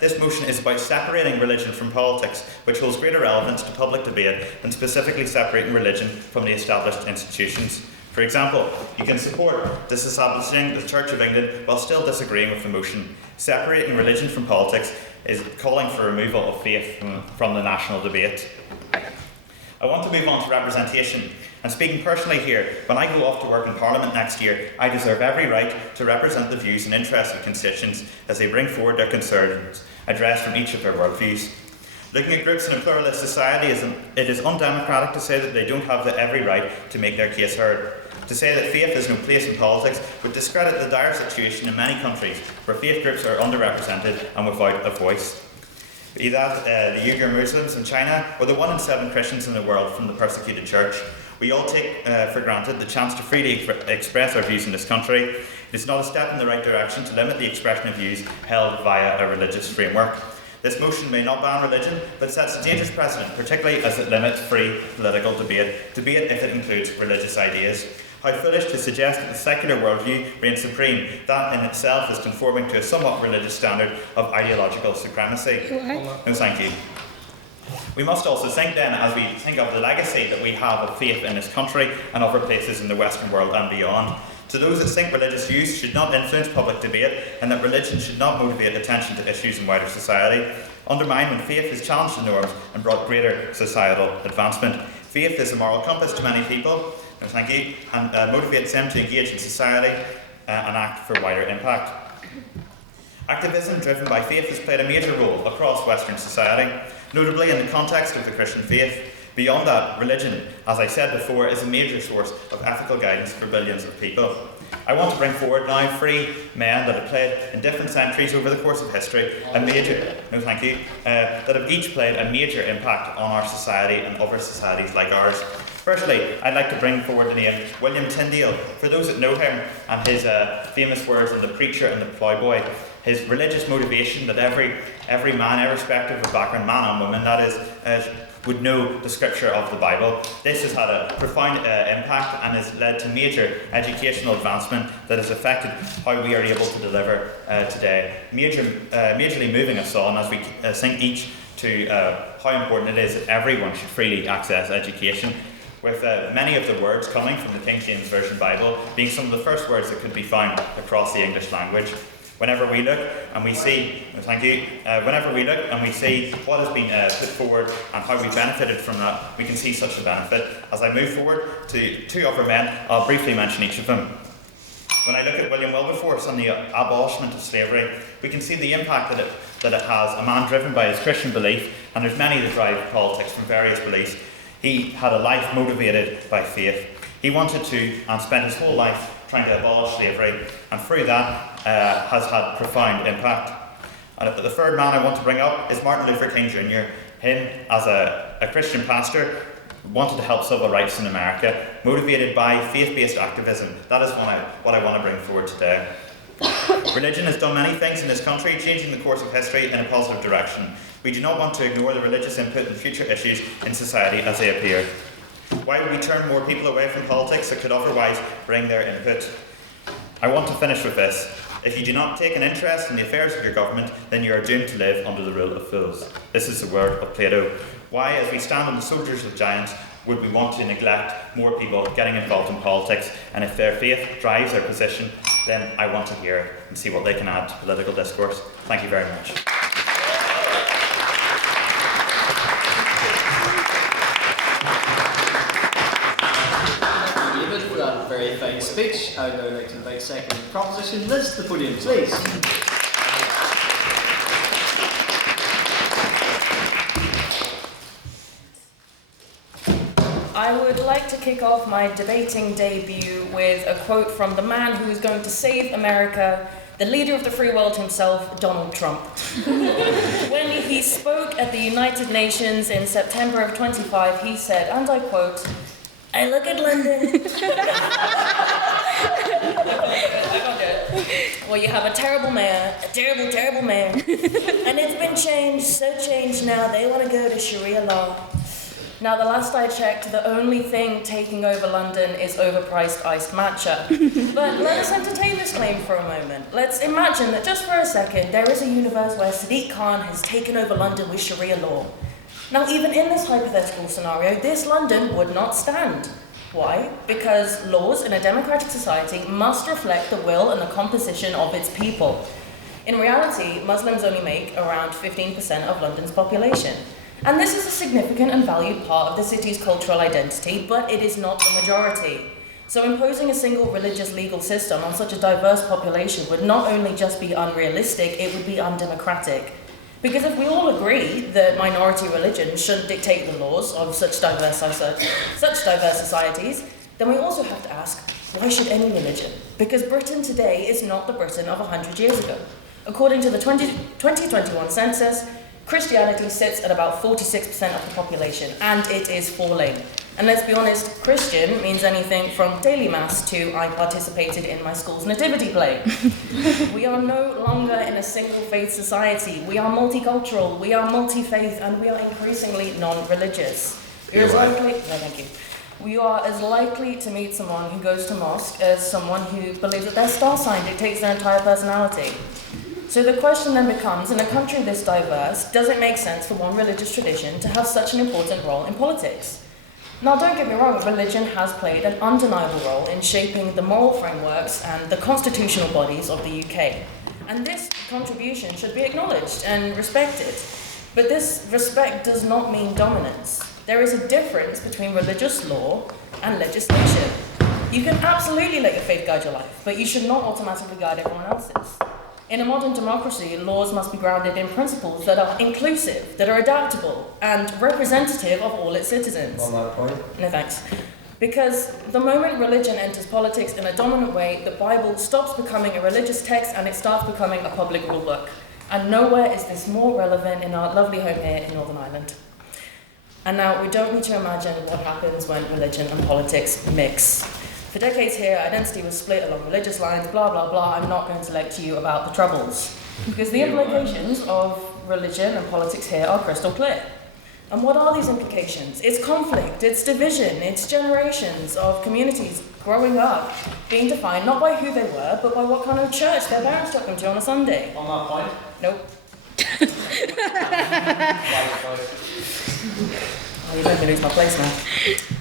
this motion is about separating religion from politics, which holds greater relevance to public debate than specifically separating religion from the established institutions. For example, you can support disestablishing the Church of England while still disagreeing with the motion. Separating religion from politics is calling for removal of faith from the national debate. I want to move on to representation. And speaking personally here, when I go off to work in Parliament next year, I deserve every right to represent the views and interests of constituents as they bring forward their concerns, addressed from each of their worldviews. Looking at groups in a pluralist society, it is undemocratic to say that they don't have every right to make their case heard. To say that faith has no place in politics would discredit the dire situation in many countries where faith groups are underrepresented and without a voice. Be that the Uyghur Muslims in China or the 1 in 7 Christians in the world from the persecuted church. We all take for granted the chance to freely express our views in this country. It is not a step in the right direction to limit the expression of views held via a religious framework. This motion may not ban religion, but sets a dangerous precedent, particularly as it limits free political debate if it includes religious ideas. How foolish to suggest that the secular worldview reigns supreme. That in itself is conforming to a somewhat religious standard of ideological supremacy. No, thank you. We must also think then, as we think of the legacy that we have of faith in this country and other places in the Western world and beyond, to those that think religious views should not influence public debate and that religion should not motivate attention to issues in wider society, undermine when faith has challenged the norms and brought greater societal advancement. Faith is a moral compass to many people, thank you, and motivates them to engage in society and act for wider impact. Activism driven by faith has played a major role across Western society, notably in the context of the Christian faith. Beyond that, religion, as I said before, is a major source of ethical guidance for billions of people. I want to bring forward now 3 men that have played in different centuries over the course of history that have each played a major impact on our society and other societies like ours. Firstly, I'd like to bring forward the name William Tyndale. For those that know him and his famous words in The Preacher and the Ploughboy, his religious motivation that every man, irrespective of background, man and woman, that is, would know the scripture of the Bible. This has had a profound impact and has led to major educational advancement that has affected how we are able to deliver today. Majorly moving us on as we think each to how important it is that everyone should freely access education, with many of the words coming from the King James Version Bible being some of the first words that could be found across the English language. Whenever we look and we see, whenever we look and we see what has been put forward and how we benefited from that, we can see such a benefit. As I move forward to 2 other men, I'll briefly mention each of them. When I look at William Wilberforce and the abolishment of slavery, we can see the impact that it has. A man driven by his Christian belief, and there's many that drive politics from various beliefs. He had a life motivated by faith. He wanted to, and spent his whole life trying to abolish slavery, and through that has had profound impact. And the third man I want to bring up is Martin Luther King Jr. Him, as a Christian pastor, wanted to help civil rights in America, motivated by faith-based activism. That is what I want to bring forward today. Religion has done many things in this country, changing the course of history in a positive direction. We do not want to ignore the religious input in future issues in society as they appear. Why would we turn more people away from politics that could otherwise bring their input? I want to finish with this. If you do not take an interest in the affairs of your government, then you are doomed to live under the rule of fools. This is the word of Plato. Why, as we stand on the shoulders of giants, would we want to neglect more people getting involved in politics? And if their faith drives their position, then I want to hear it and see what they can add to political discourse. Thank you very much. David, for that very fine speech. I would now like to invite second proposition Liz to the podium, please. I would like to kick off my debating debut with a quote from the man who is going to save America, the leader of the free world himself, Donald Trump. When he spoke at the United Nations in September of 25, he said, and I quote, "I look at London." I can't do it. Well, you have a terrible mayor, a terrible, terrible mayor, and it's been changed, so changed now, they want to go to Sharia law. Now, the last I checked, the only thing taking over London is overpriced iced matcha. But let us entertain this claim for a moment. Let's imagine that just for a second, there is a universe where Sadiq Khan has taken over London with Sharia law. Now, even in this hypothetical scenario, this London would not stand. Why? Because laws in a democratic society must reflect the will and the composition of its people. In reality, Muslims only make around 15% of London's population. And this is a significant and valued part of the city's cultural identity, but it is not the majority. So imposing a single religious legal system on such a diverse population would not only just be unrealistic, it would be undemocratic. Because if we all agree that minority religion shouldn't dictate the laws of such diverse societies, then we also have to ask, why should any religion? Because Britain today is not the Britain of 100 years ago. According to the 2021 census, Christianity sits at about 46% of the population, and it is falling. And let's be honest, Christian means anything from daily mass to I participated in my school's nativity play. We are no longer in a single faith society. We are multicultural, we are multi-faith, and we are increasingly non-religious. We are as likely to meet someone who goes to mosque as someone who believes that their star sign dictates their entire personality. So the question then becomes, in a country this diverse, does it make sense for one religious tradition to have such an important role in politics? Now, don't get me wrong, religion has played an undeniable role in shaping the moral frameworks and the constitutional bodies of the UK. And this contribution should be acknowledged and respected. But this respect does not mean dominance. There is a difference between religious law and legislation. You can absolutely let your faith guide your life, but you should not automatically guide everyone else's. In a modern democracy, laws must be grounded in principles that are inclusive, that are adaptable, and representative of all its citizens. On that point? No thanks. Because the moment religion enters politics in a dominant way, the Bible stops becoming a religious text and it starts becoming a public rule book. And nowhere is this more relevant in our lovely home here in Northern Ireland. And now, we don't need to imagine what happens when religion and politics mix. For decades here, identity was split along religious lines, blah, blah, blah. I'm not going to lecture you about the troubles. Because the implications of religion and politics here are crystal clear. And what are these implications? It's conflict, it's division, it's generations of communities growing up, being defined not by who they were, but by what kind of church their parents took them to on a Sunday. On that point? Nope. Oh, you made me lose my place now.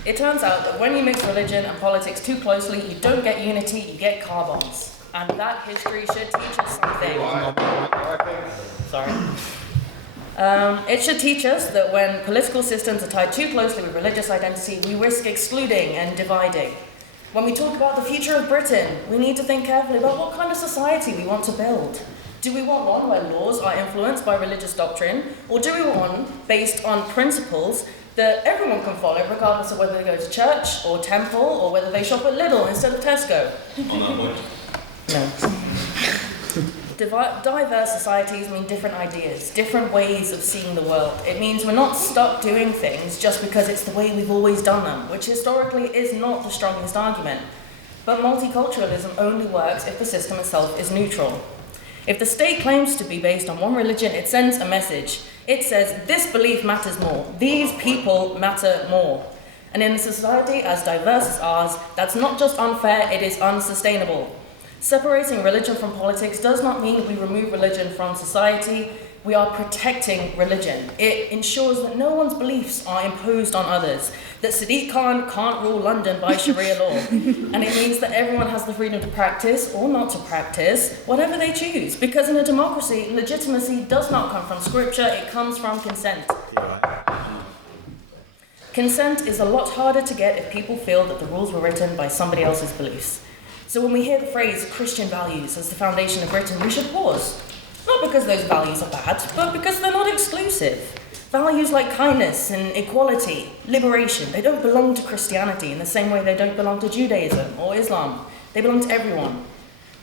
It turns out that when you mix religion and politics too closely, you don't get unity, you get car bombs. And that history should teach us something. Sorry. It should teach us that when political systems are tied too closely with religious identity, we risk excluding and dividing. When we talk about the future of Britain, we need to think carefully about what kind of society we want to build. Do we want one where laws are influenced by religious doctrine, or do we want one based on principles that everyone can follow, regardless of whether they go to church or temple, or whether they shop at Lidl instead of Tesco? On that point. No. Diverse societies mean different ideas, different ways of seeing the world. It means we're not stuck doing things just because it's the way we've always done them, which historically is not the strongest argument. But multiculturalism only works if the system itself is neutral. If the state claims to be based on one religion, it sends a message. It says, this belief matters more. These people matter more. And in a society as diverse as ours, that's not just unfair, it is unsustainable. Separating religion from politics does not mean we remove religion from society. We are protecting religion. It ensures that no one's beliefs are imposed on others, that Sadiq Khan can't rule London by Sharia law, and it means that everyone has the freedom to practice or not to practice whatever they choose, because in a democracy, legitimacy does not come from scripture, it comes from consent. Consent is a lot harder to get if people feel that the rules were written by somebody else's beliefs. So when we hear the phrase Christian values as the foundation of Britain, we should pause. Not because those values are bad, but because they're not exclusive. Values like kindness and equality, liberation, they don't belong to Christianity in the same way they don't belong to Judaism or Islam. They belong to everyone.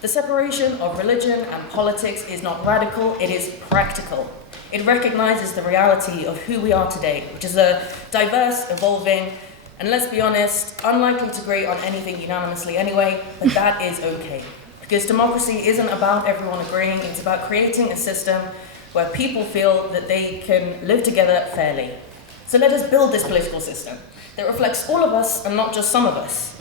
The separation of religion and politics is not radical, it is practical. It recognizes the reality of who we are today, which is a diverse, evolving, and let's be honest, unlikely to agree on anything unanimously anyway, but that is okay. Because democracy isn't about everyone agreeing, it's about creating a system where people feel that they can live together fairly. So let us build this political system that reflects all of us and not just some of us.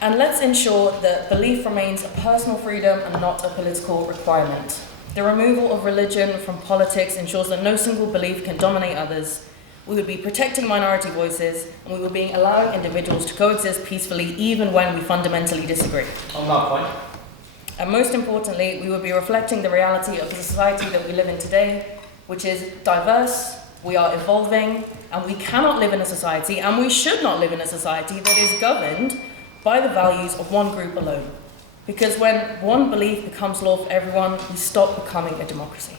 And let's ensure that belief remains a personal freedom and not a political requirement. The removal of religion from politics ensures that no single belief can dominate others. We would be protecting minority voices, and we would be allowing individuals to coexist peacefully even when we fundamentally disagree. On that point. And most importantly, we would be reflecting the reality of the society that we live in today, which is diverse, we are evolving, and we cannot live in a society, and we should not live in a society that is governed by the values of one group alone. Because when one belief becomes law for everyone, we stop becoming a democracy.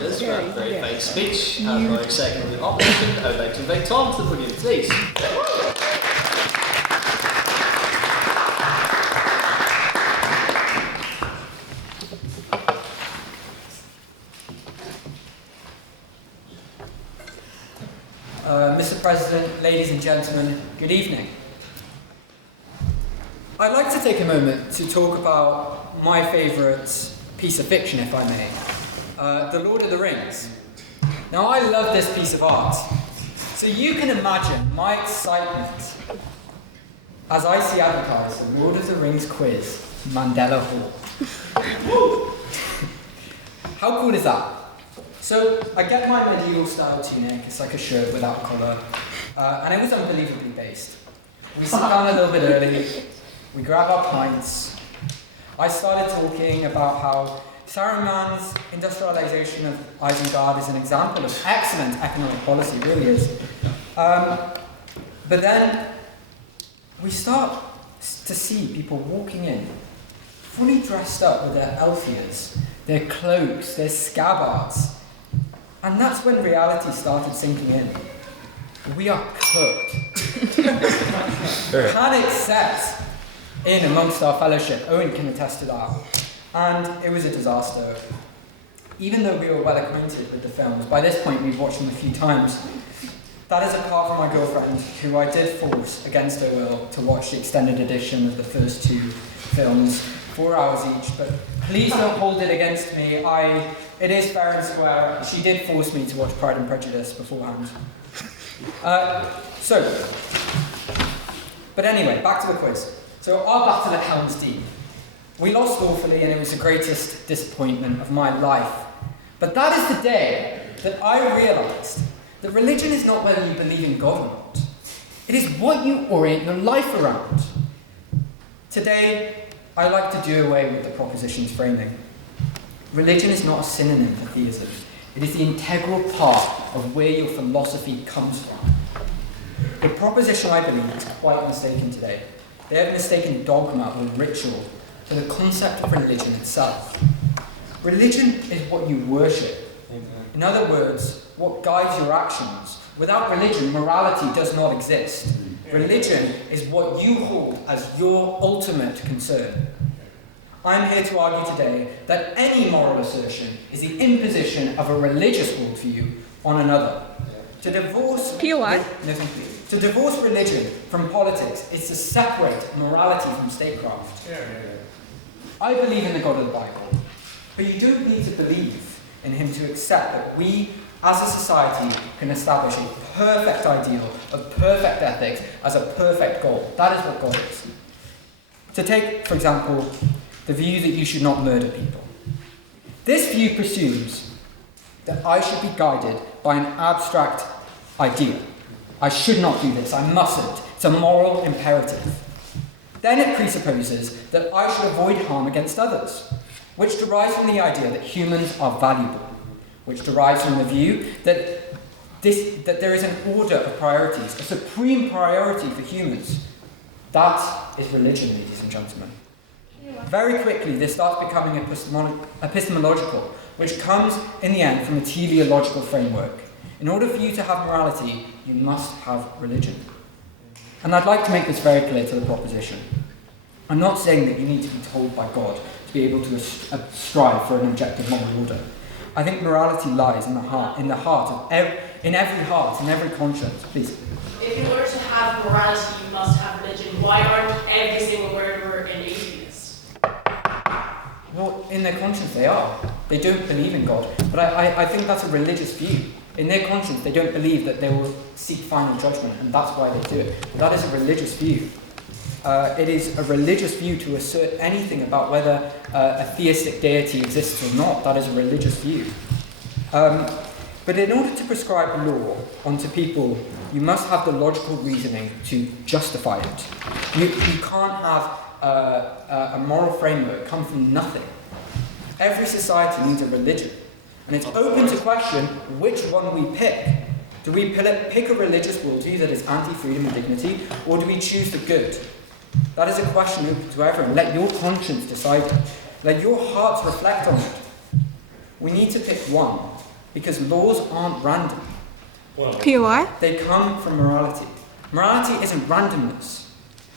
Liz, for a very fine speech. As my second in the opposition, I would like to invite Tom to the podium, please. Mr. President, ladies and gentlemen, good evening. I'd like to take a moment to talk about my favourite piece of fiction, if I may. The Lord of the Rings. Now, I love this piece of art, so you can imagine my excitement as I see advertised the Lord of the Rings quiz, Mandela Hall. How cool is that? So, I get my medieval style tunic, it's like a shirt without a collar, and it was unbelievably based. We sit down a little bit early, we grab our pints. I started talking about how Saruman's industrialization of Isengard is an example of excellent economic policy, it really is. But then we start to see people walking in, fully dressed up with their elfias, their cloaks, their scabbards. And that's when reality started sinking in. We are cooked. Panic set in amongst our fellowship. Owen can attest to that. And it was a disaster. Even though we were well acquainted with the films, by this point we've watched them a few times. That is apart from my girlfriend, who I did force against her will to watch the extended edition of the first two films, 4 hours each. But please don't hold it against me. It is fair and square. She did force me to watch Pride and Prejudice beforehand. But anyway, back to the quiz. So our battle at Helm's Deep. We lost awfully, and it was the greatest disappointment of my life. But that is the day that I realised that religion is not whether you believe in God or not. It is what you orient your life around. Today, I like to do away with the proposition's framing. Religion is not a synonym for theism. It is the integral part of where your philosophy comes from. The proposition, I believe, is quite mistaken today. They have mistaken dogma or ritual for the concept of religion itself. Religion is what you worship. In other words, what guides your actions. Without religion, morality does not exist. Religion is what you hold as your ultimate concern. I'm here to argue today that any moral assertion is the imposition of a religious worldview on another. To divorce To divorce religion from politics is to separate morality from statecraft. I believe in the God of the Bible, but you don't need to believe in him to accept that we, as a society, can establish a perfect ideal of perfect ethics as a perfect goal. That is what God is. To take, for example, the view that you should not murder people. This view presumes that I should be guided by an abstract idea. I should not do this, I mustn't. It's a moral imperative. Then it presupposes that I should avoid harm against others, which derives from the idea that humans are valuable, which derives from the view that there is an order of priorities, a supreme priority for humans. That is religion, ladies and gentlemen. Very quickly, this starts becoming epistemological, which comes, in the end, from a teleological framework. In order for you to have morality, you must have religion. And I'd like to make this very clear to the proposition. I'm not saying that you need to be told by God to be able to strive for an objective moral order. I think morality lies in every heart, in every conscience. Please. If in order to have morality, you must have religion, why aren't every single murderer an atheist? Well, in their conscience they are. They don't believe in God. But I think that's a religious view. In their conscience, they don't believe that they will seek final judgment, and that's why they do it. But that is a religious view. It is a religious view to assert anything about whether a theistic deity exists or not. That is a religious view. But in order to prescribe law onto people, you must have the logical reasoning to justify it. You can't have a moral framework come from nothing. Every society needs a religion. And it's open to question which one we pick. Do we pick a religious worldview that is anti-freedom and dignity, or do we choose the good? That is a question open to everyone. Let your conscience decide it. Let your hearts reflect on it. We need to pick one, because laws aren't random. POI? They come from morality. Morality isn't randomness.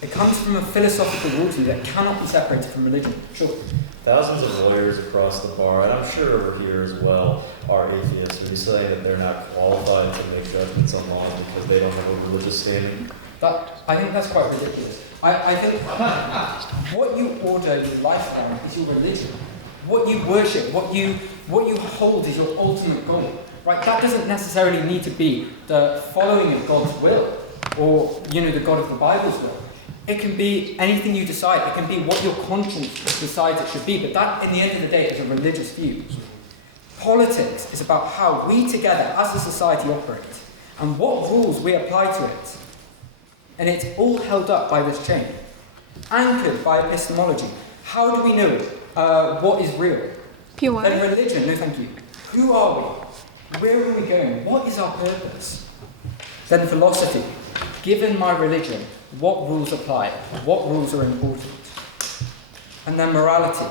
It comes from a philosophical worldview that cannot be separated from religion. Sure. Thousands of lawyers across the bar, and I'm sure over here as well, are atheists who say that they're not qualified to make judgments on law because they don't have a religious standing. I think that's quite ridiculous. I think what you order your life on is your religion. What you worship, what you hold is your ultimate goal. Right? That doesn't necessarily need to be the following of God's will, or the God of the Bible's will. It can be anything you decide. It can be what your conscience decides it should be. But that, in the end of the day, is a religious view. Politics is about how we together, as a society, operate, and what rules we apply to it. And it's all held up by this chain, anchored by epistemology. How do we know what is real? POI? Then religion, no thank you. Who are we? Where are we going? What is our purpose? Then philosophy. Given my religion, what rules apply? What rules are important? And then morality.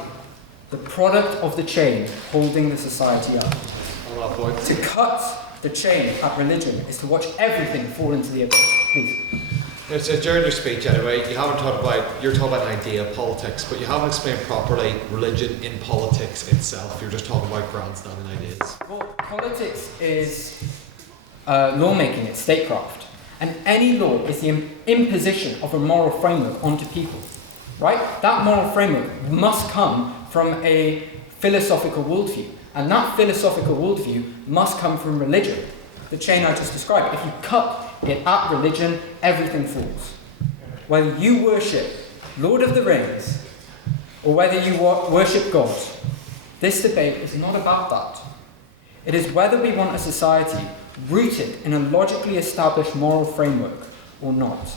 The product of the chain holding the society up. To cut the chain at religion is to watch everything fall into the abyss. Please. So during your speech anyway, you're talking about an idea of politics, but you haven't explained properly religion in politics itself. You're just talking about grandstanding ideas. Well, politics is lawmaking, it's statecraft. And any law is the imposition of a moral framework onto people. Right? That moral framework must come from a philosophical worldview. And that philosophical worldview must come from religion. The chain I just described. If you cut it at religion, everything falls. Whether you worship Lord of the Rings or whether you worship God, this debate is not about that. It is whether we want a society rooted in a logically established moral framework or not.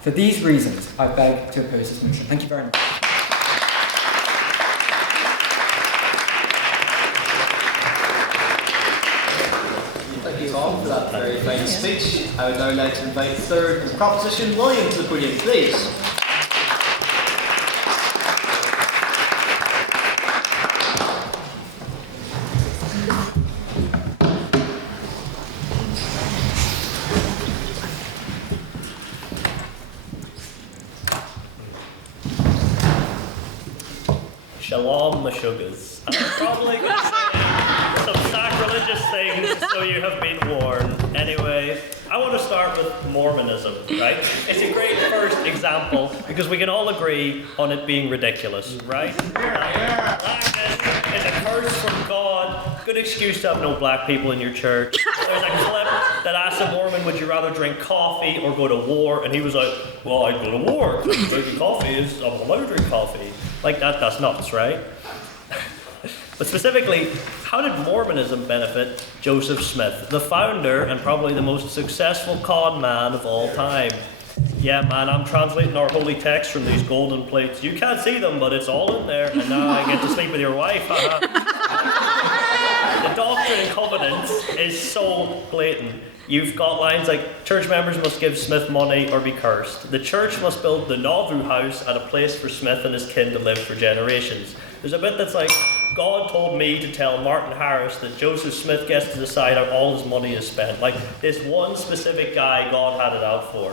For these reasons, I beg to oppose this motion. Thank you very much. very fine speech. I would now like to invite third in the proposition, William, to the podium, please. Shalom, my sugars. I'm probably going to say some sacrilegious things, so you have been warned. Anyway, I want to start with Mormonism, right? It's a great first example because we can all agree on it being ridiculous, right? Blackness is a curse from God. Good excuse to have no black people in your church. There's a clip that asks a Mormon, would you rather drink coffee or go to war? And he was like, well, I'd go to war. Drinking coffee is, I'm allowed to drink coffee. Like that's nuts, right? But specifically, how did Mormonism benefit Joseph Smith, the founder and probably the most successful con man of all time? Yeah, man, I'm translating our holy text from these golden plates. You can't see them, but it's all in there. And now I get to sleep with your wife. The Doctrine and Covenants is so blatant. You've got lines like, church members must give Smith money or be cursed. The church must build the Nauvoo house at a place for Smith and his kin to live for generations. There's a bit that's like, God told me to tell Martin Harris that Joseph Smith gets to decide how all his money is spent. Like, this one specific guy God had it out for.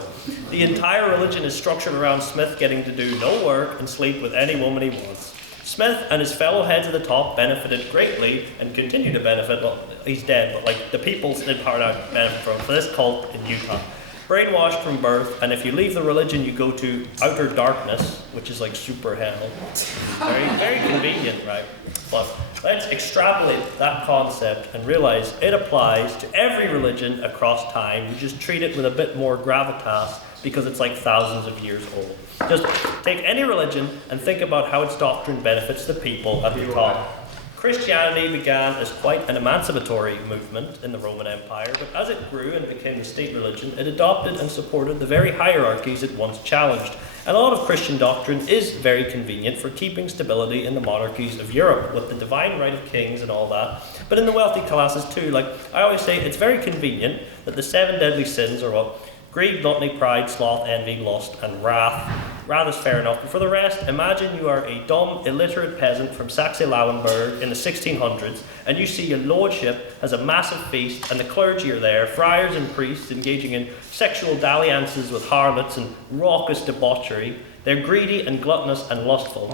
The entire religion is structured around Smith getting to do no work and sleep with any woman he wants. Smith and his fellow heads at the top benefited greatly and continue to benefit. Well, he's dead, but like the people in Paradise benefit from this cult in Utah. Brainwashed from birth, and if you leave the religion, you go to outer darkness, which is like super hell. Very, very convenient, right? But let's extrapolate that concept and realize it applies to every religion across time. You just treat it with a bit more gravitas because it's like thousands of years old. Just take any religion and think about how its doctrine benefits the people at the top. Christianity began as quite an emancipatory movement in the Roman Empire, but as it grew and became the state religion, it adopted and supported the very hierarchies it once challenged. And a lot of Christian doctrine is very convenient for keeping stability in the monarchies of Europe, with the divine right of kings and all that. But in the wealthy classes too, like I always say, it's very convenient that the 7 deadly sins are what? Greed, gluttony, pride, sloth, envy, lust, and wrath. Wrath is fair enough, but for the rest, imagine you are a dumb, illiterate peasant from Saxe-Lauenburg in the 1600s, and you see your lordship has a massive feast, and the clergy are there, friars and priests engaging in sexual dalliances with harlots and raucous debauchery. They're greedy and gluttonous and lustful.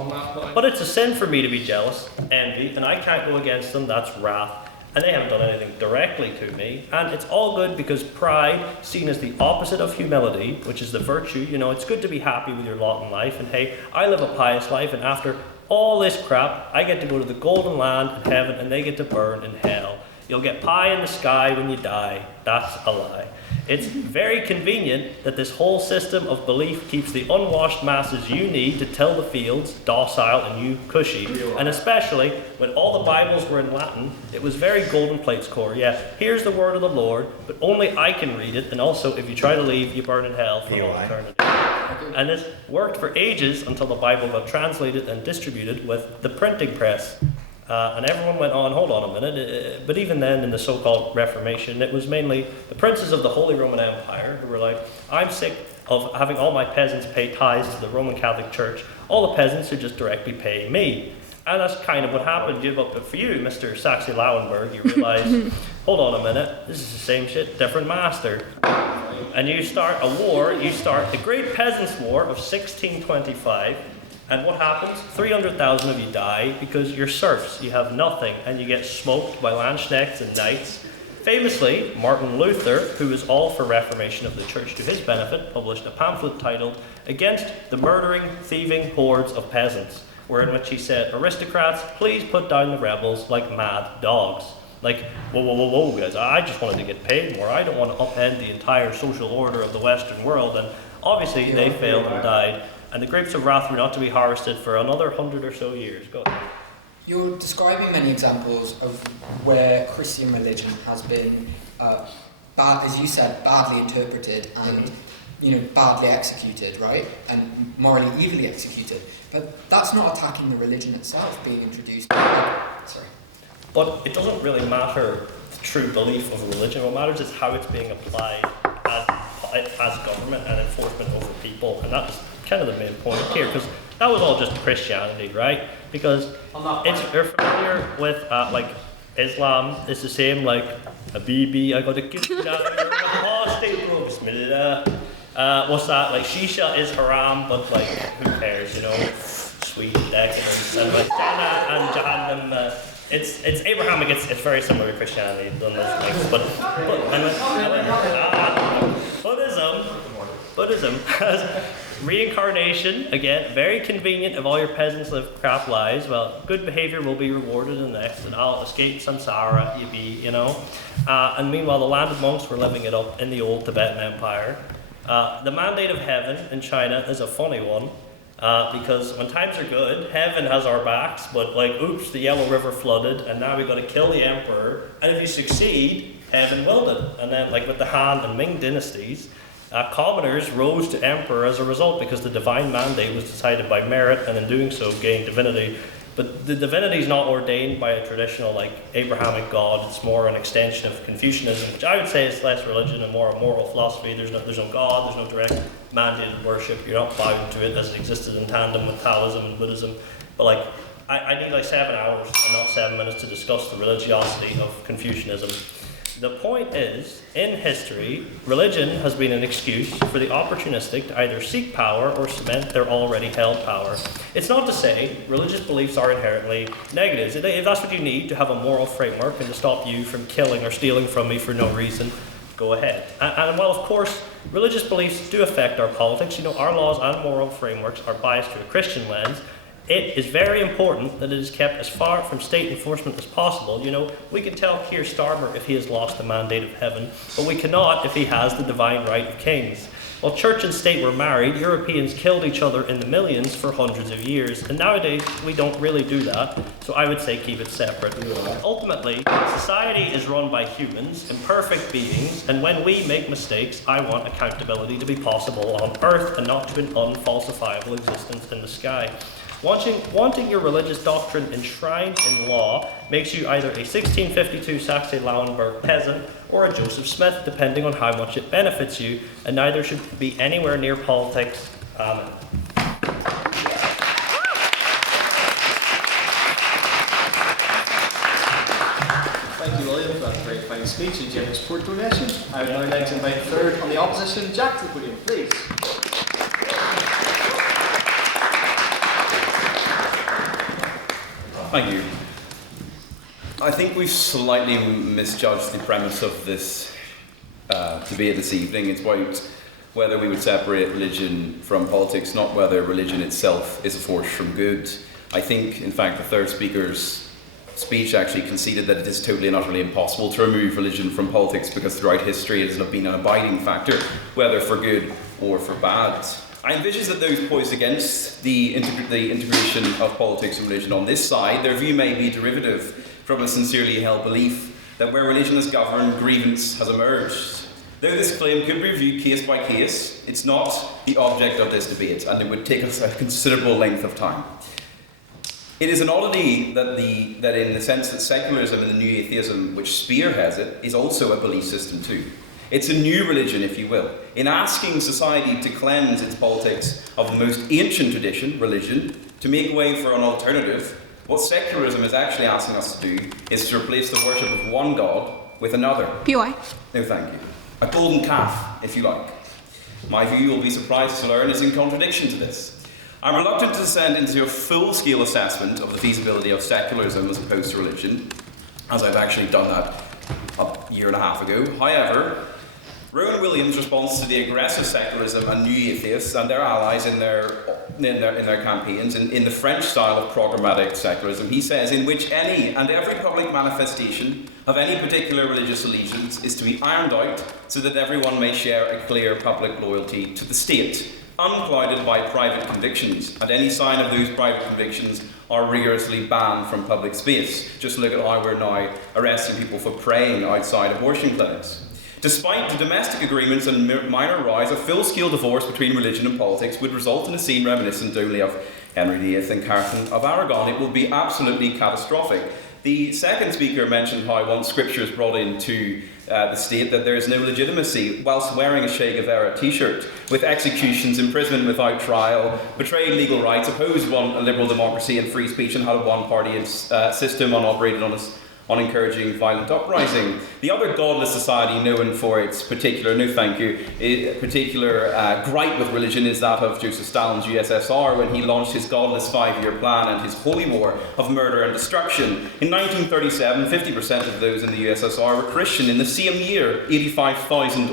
But it's a sin for me to be jealous, envy, and I can't go against them, that's wrath. And they haven't done anything directly to me. And it's all good because pride, seen as the opposite of humility, which is the virtue, you know, it's good to be happy with your lot in life. And hey, I live a pious life, and after all this crap, I get to go to the golden land in heaven, and they get to burn in hell. You'll get pie in the sky when you die. That's a lie. It's very convenient that this whole system of belief keeps the unwashed masses you need to till the fields docile and you cushy. And especially when all the Bibles were in Latin, it was very golden plates, Kaur. Yeah, here's the word of the Lord, but only I can read it, and also if you try to leave, you burn in hell for all eternity. And this worked for ages until the Bible got translated and distributed with the printing press. And everyone went on, hold on a minute, but even then in the so-called Reformation, it was mainly the princes of the Holy Roman Empire who were like, I'm sick of having all my peasants pay tithes to the Roman Catholic Church. All the peasants should just directly pay me. And that's kind of what happened. But for you, Mr. Saxe-Lauenburg, you realize, hold on a minute, this is the same shit, different master. And you start a war, you start the Great Peasants' War of 1625, and what happens? 300,000 of you die because you're serfs, you have nothing, and you get smoked by landsknechts and knights. Famously, Martin Luther, who was all for reformation of the church to his benefit, published a pamphlet titled Against the Murdering, Thieving Hordes of Peasants, wherein which he said, aristocrats, please put down the rebels like mad dogs. Like, whoa, guys, I just wanted to get paid more. I don't want to upend the entire social order of the Western world. And obviously they failed and died. And the grapes of wrath were not to be harvested for another 100 or so years. Go ahead. You're describing many examples of where Christian religion has been, as you said, badly interpreted and badly executed, right? And morally evilly executed. But that's not attacking the religion itself being introduced. Sorry. But it doesn't really matter true belief of a religion. What matters is how it's being applied as government and enforcement over people, and that's kind of the main point here, because that was all just Christianity, right? Because you're familiar with like Islam is the same, like a BB, I got a kiss now, you're an apostate, bro, bismillah. What's that? Like shisha is haram, but like who cares, you know? Sweet decadence and like Jannah and Jahannam. It's Abrahamic. It's very similar to Christianity. Buddhism has reincarnation. Again, very convenient if all your peasants live crap lives. Well, good behavior will be rewarded in the next, and I'll escape samsara. You know. And meanwhile, the land of monks were living it up in the old Tibetan Empire. The mandate of heaven in China is a funny one. Because when times are good, heaven has our backs, but like, oops, the Yellow River flooded, and now we've got to kill the emperor, and if you succeed, heaven willed it. And then, like with the Han and Ming dynasties, commoners rose to emperor as a result, because the divine mandate was decided by merit, and in doing so, gained divinity. But the divinity is not ordained by a traditional, like, Abrahamic God. It's more an extension of Confucianism, which I would say is less religion and more a moral philosophy. There's no God, there's no direct mandated worship. You're not bound to it as it existed in tandem with Taoism and Buddhism. But, like, I need, like, 7 hours and not 7 minutes to discuss the religiosity of Confucianism. The point is, in history, religion has been an excuse for the opportunistic to either seek power or cement their already held power. It's not to say religious beliefs are inherently negatives. If that's what you need to have a moral framework and to stop you from killing or stealing from me for no reason, go ahead. And while, of course, religious beliefs do affect our politics, you know, our laws and moral frameworks are biased through a Christian lens. It is very important that it is kept as far from state enforcement as possible. You know, we can tell Keir Starmer if he has lost the mandate of heaven, but we cannot if he has the divine right of kings. While church and state were married, Europeans killed each other in the millions for hundreds of years, and nowadays we don't really do that, so I would say keep it separate. Ultimately, society is run by humans, imperfect beings, and when we make mistakes, I want accountability to be possible on earth and not to an unfalsifiable existence in the sky. Wanting your religious doctrine enshrined in law makes you either a 1652 Saxe-Lauenburg peasant or a Joseph Smith, depending on how much it benefits you, and neither should be anywhere near politics. Amen. Thank you, William, for that very fine speech and generous support donation. I would now like to invite third on the opposition, Jack, to the podium, please. Thank you. I think we've slightly misjudged the premise of this debate this evening. It's about whether we would separate religion from politics, not whether religion itself is a force from good. I think, in fact, the third speaker's speech actually conceded that it is totally and utterly impossible to remove religion from politics, because throughout history it has been an abiding factor, whether for good or for bad. I envisage that those poised against the integration of politics and religion on this side, their view may be derivative from a sincerely held belief that where religion has governed, grievance has emerged. Though this claim could be reviewed case by case, it's not the object of this debate, and it would take us a considerable length of time. It is an oddity that in the sense that secularism and the new atheism which spearheads it is also a belief system too. It's a new religion, if you will. In asking society to cleanse its politics of the most ancient tradition, religion, to make way for an alternative, what secularism is actually asking us to do is to replace the worship of one God with another. PY. No, thank you. A golden calf, if you like. My view, you'll be surprised to learn, is in contradiction to this. I'm reluctant to descend into a full-scale assessment of the feasibility of secularism as opposed to religion, as I've actually done that a year and a half ago. However, Rowan Williams' response to the aggressive secularism and new atheists and their allies in their campaigns in the French style of programmatic secularism, he says, in which any and every public manifestation of any particular religious allegiance is to be ironed out so that everyone may share a clear public loyalty to the state, unclouded by private convictions, and any sign of those private convictions are rigorously banned from public space. Just look at how we're now arresting people for praying outside abortion clinics. Despite the domestic agreements and minor rows, a full-scale divorce between religion and politics would result in a scene reminiscent only of Henry VIII and Catherine of Aragon. It would be absolutely catastrophic. The second speaker mentioned how once scripture is brought into the state that there is no legitimacy whilst wearing a Che Guevara t-shirt, with executions, imprisonment without trial, betrayed legal rights, opposed a liberal democracy and free speech, and had a one-party system and operated on encouraging violent uprising. The other godless society known for its particular gripe with religion is that of Joseph Stalin's USSR, when he launched his godless 5-year plan and his holy war of murder and destruction. In 1937, 50% of those in the USSR were Christian. In the same year, 85,000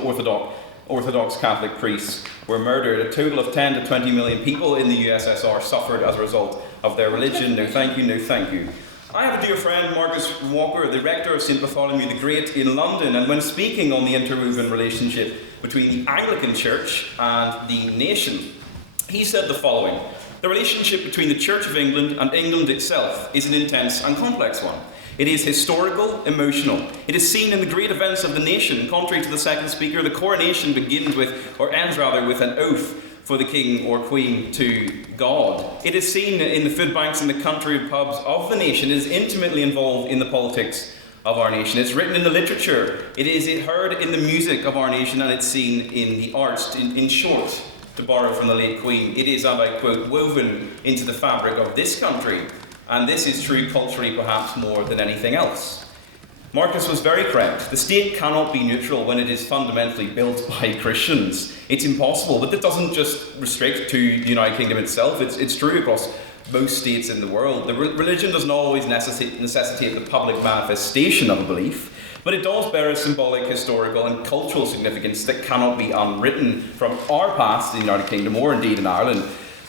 Orthodox Catholic priests were murdered. A total of 10 to 20 million people in the USSR suffered as a result of their religion. No thank you, no thank you. I have a dear friend, Marcus Walker, the rector of St. Bartholomew the Great in London, and when speaking on the interwoven relationship between the Anglican Church and the nation, he said the following: "The relationship between the Church of England and England itself is an intense and complex one. It is historical, emotional. It is seen in the great events of the nation. Contrary to the second speaker, the coronation begins with, or ends rather, with an oath for the king or queen to God. It is seen in the food banks and the country pubs of the nation. It is intimately involved in the politics of our nation. It's written in the literature. It is heard in the music of our nation, and it's seen in the arts. In short, to borrow from the late Queen, it is, and I quote, woven into the fabric of this country. And this is true culturally perhaps more than anything else." Marcus was very correct. The state cannot be neutral when it is fundamentally built by Christians. It's impossible, but that doesn't just restrict to the United Kingdom itself. It's true across most states in the world. The religion doesn't always necessitate the public manifestation of a belief, but it does bear a symbolic, historical and cultural significance that cannot be unwritten from our past in the United Kingdom, or indeed in Ireland,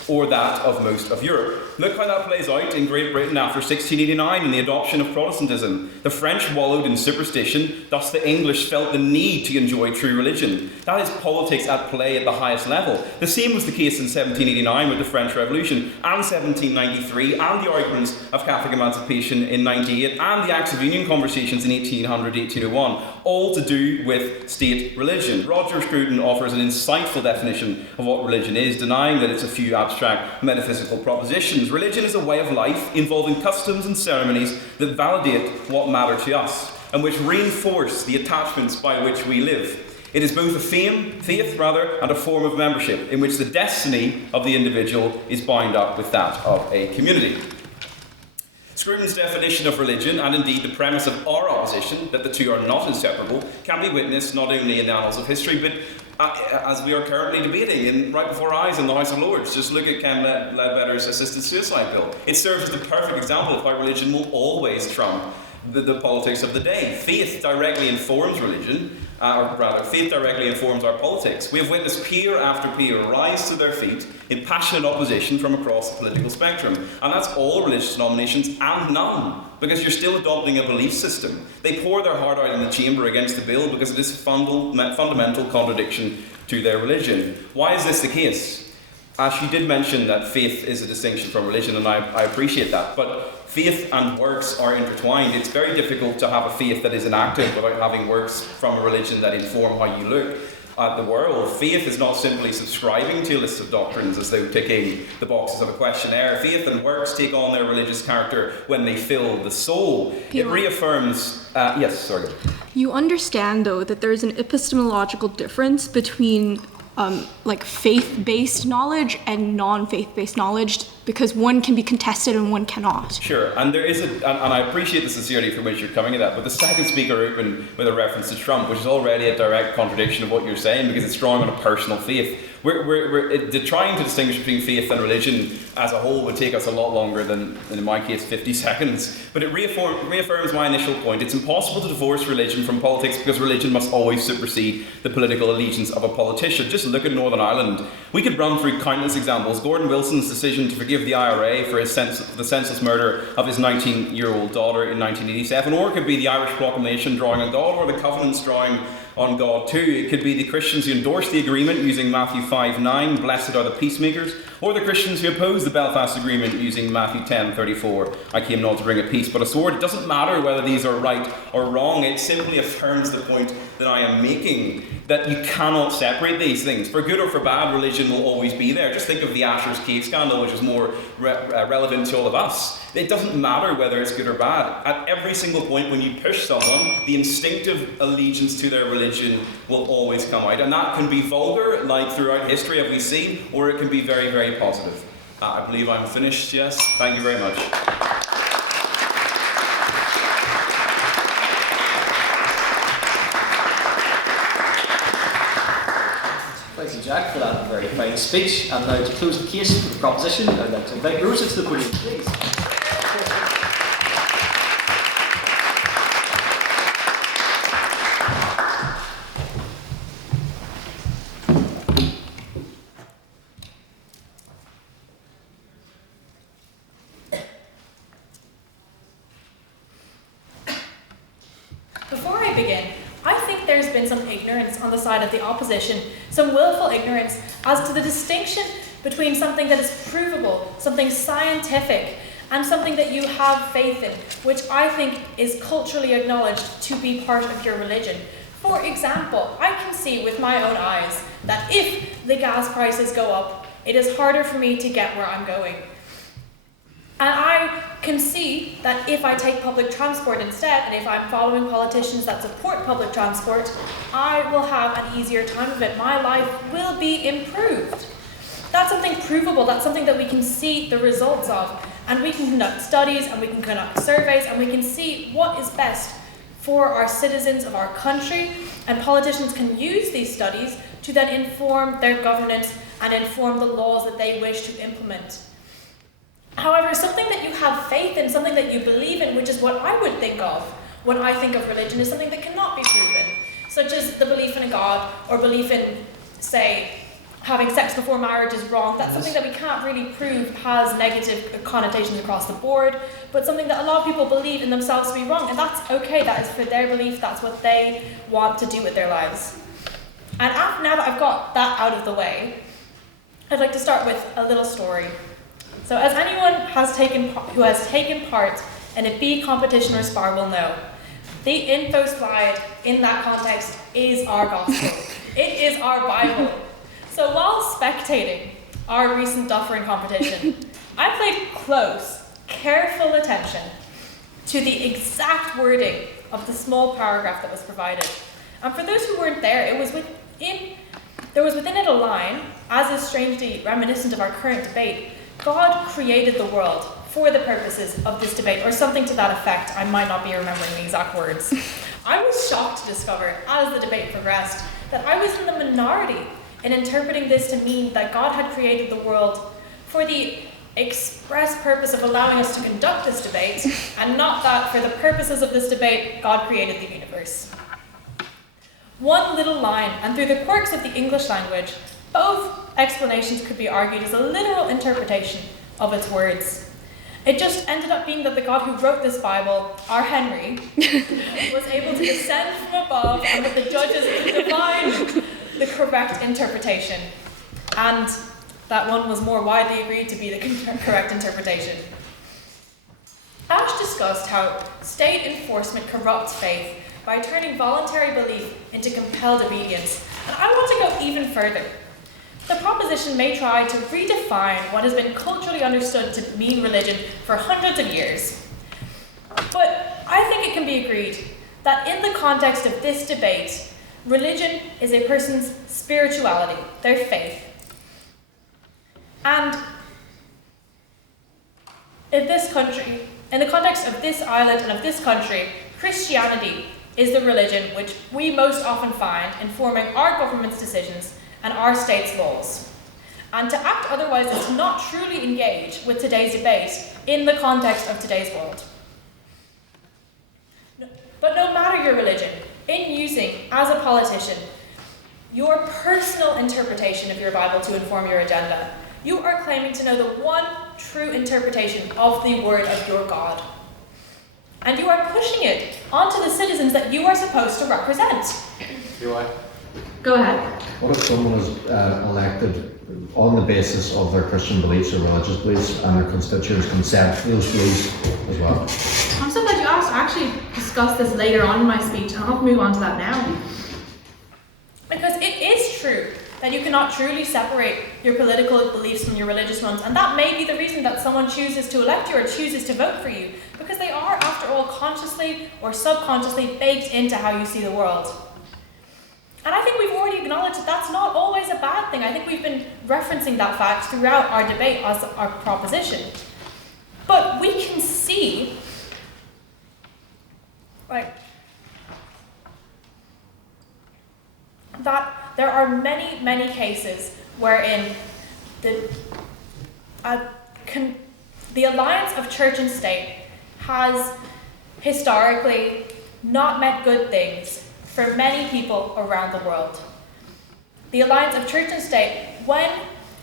or that of most of Europe. Look how that plays out in Great Britain after 1689 and the adoption of Protestantism. The French wallowed in superstition, thus the English felt the need to enjoy true religion. That is politics at play at the highest level. The same was the case in 1789 with the French Revolution, and 1793, and the arguments of Catholic emancipation in 98, and the Acts of Union conversations in 1800-1801, all to do with state religion. Roger Scruton offers an insightful definition of what religion is, denying that it's a few abstract metaphysical propositions. Religion is a way of life involving customs and ceremonies that validate what matter to us and which reinforce the attachments by which we live. It is both a faith, and a form of membership in which the destiny of the individual is bound up with that of a community. Scruton's definition of religion, and indeed the premise of our opposition, that the two are not inseparable, can be witnessed not only in the annals of history, but as we are currently debating right before our eyes in the House of Lords. Just look at Ken Ledbetter's assisted suicide bill. It serves as the perfect example of how religion will always trump the politics of the day. Faith directly informs religion, or rather, faith directly informs our politics. We have witnessed peer after peer rise to their feet in passionate opposition from across the political spectrum. And that's all religious denominations and none, because you're still adopting a belief system. They pour their heart out in the chamber against the bill because it is a fundamental contradiction to their religion. Why is this the case? Ash, you did mention that faith is a distinction from religion, and I appreciate that, but faith and works are intertwined. It's very difficult to have a faith that is inactive without having works from a religion that inform how you look at the world. Faith is not simply subscribing to a list of doctrines as though ticking the boxes of a questionnaire. Faith and works take on their religious character when they fill the soul. It reaffirms... yes, sorry. You understand, though, that there's an epistemological difference between faith-based knowledge and non-faith-based knowledge, because one can be contested and one cannot. Sure, and there is and I appreciate the sincerity from which you're coming at that, but the second speaker opened with a reference to Trump, which is already a direct contradiction of what you're saying, because it's drawing on a personal faith. We're trying to distinguish between faith and religion as a whole would take us a lot longer than in my case, 50 seconds. But it reaffirms my initial point. It's impossible to divorce religion from politics because religion must always supersede the political allegiance of a politician. Just look at Northern Ireland. We could run through countless examples. Gordon Wilson's decision to forgive the IRA for the senseless murder of his 19-year-old daughter in 1987, or it could be the Irish Proclamation drawing on God, or the Covenants drawing on God too. It could be the Christians who endorse the agreement using Matthew 5:9, blessed are the peacemakers, or the Christians who oppose the Belfast Agreement using Matthew 10:34, I came not to bring a peace but a sword. It doesn't matter whether these are right or wrong, it simply affirms the point that I am making, that you cannot separate these things. For good or for bad, religion will always be there. Just think of the Asher's cake scandal, which is more relevant to all of us. It doesn't matter whether it's good or bad. At every single point when you push someone, the instinctive allegiance to their religion will always come out. And that can be vulgar, like throughout history have we seen, or it can be very, very positive. I believe I'm finished, yes? Thank you very much. Thanks to Jack for that very fine speech. And now to close the case for the proposition, I'd like to invite Rosa to the podium, please. Before I begin, I think there's been some ignorance on the side of the opposition, some willful ignorance as to the distinction between something that is provable, something scientific, and something that you have faith in, which I think is culturally acknowledged to be part of your religion. For example, I can see with my own eyes that if the gas prices go up, it is harder for me to get where I'm going. And I can see that if I take public transport instead, and if I'm following politicians that support public transport, I will have an easier time of it. My life will be improved. That's something provable. That's something that we can see the results of. And we can conduct studies, and we can conduct surveys, and we can see what is best for our citizens of our country. And politicians can use these studies to then inform their governance and inform the laws that they wish to implement. However, something that you have faith in, something that you believe in, which is what I would think of when I think of religion, is something that cannot be proven, such as the belief in a God, or belief in, say, having sex before marriage is wrong. That's something that we can't really prove has negative connotations across the board, but something that a lot of people believe in themselves to be wrong, and that's okay. That is for their belief. That's what they want to do with their lives. And now that I've got that out of the way, I'd like to start with a little story. So as anyone who has taken part in a bee competition or spar will know, the info slide in that context is our gospel. It is our Bible. So while spectating our recent duffering competition, I paid close, careful attention to the exact wording of the small paragraph that was provided. And for those who weren't there, there was within it a line, as is strangely reminiscent of our current debate: God created the world for the purposes of this debate, or something to that effect. I might not be remembering the exact words. I was shocked to discover, as the debate progressed, that I was in the minority in interpreting this to mean that God had created the world for the express purpose of allowing us to conduct this debate, and not that for the purposes of this debate, God created the universe. One little line, and through the quirks of the English language, both explanations could be argued as a literal interpretation of its words. It just ended up being that the God who wrote this Bible, our Henry, was able to descend from above, and that the judges could divine the correct interpretation. And that one was more widely agreed to be the correct interpretation. Ash discussed how state enforcement corrupts faith by turning voluntary belief into compelled obedience. And I want to go even further. The proposition may try to redefine what has been culturally understood to mean religion for hundreds of years. But I think it can be agreed that in the context of this debate, religion is a person's spirituality, their faith. And in this country, in the context of this island and of this country, Christianity is the religion which we most often find informing our government's decisions and our state's laws. And to act otherwise is to not truly engage with today's debate in the context of today's world. But no matter your religion, in using, as a politician, your personal interpretation of your Bible to inform your agenda, you are claiming to know the one true interpretation of the word of your God. And you are pushing it onto the citizens that you are supposed to represent. Go ahead. What if someone is elected on the basis of their Christian beliefs or religious beliefs and their constituents consent to those beliefs as well? I'm so glad you asked. I actually discussed this later on in my speech, and I'll move on to that now. Because it is true that you cannot truly separate your political beliefs from your religious ones, and that may be the reason that someone chooses to elect you or chooses to vote for you, because they are, after all, consciously or subconsciously baked into how you see the world. And I think we've already acknowledged that that's not always a bad thing. I think we've been referencing that fact throughout our debate as our proposition. But we can see, that there are many, many cases wherein the alliance of church and state has historically not meant good things for many people around the world. The alliance of church and state, when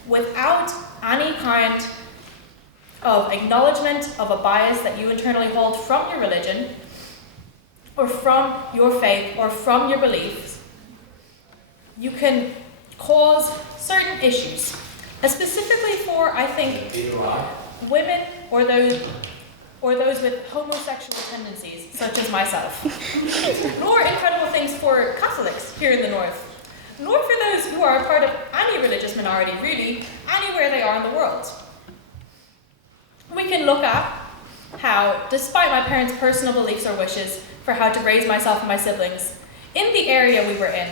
without any kind of acknowledgement of a bias that you internally hold from your religion, or from your faith, or from your beliefs, you can cause certain issues, specifically for, I think, women or those with homosexual tendencies, such as myself. Nor incredible things for Catholics here in the North, nor for those who are a part of any religious minority, really, anywhere they are in the world. We can look at how, despite my parents' personal beliefs or wishes for how to raise myself and my siblings, in the area we were in,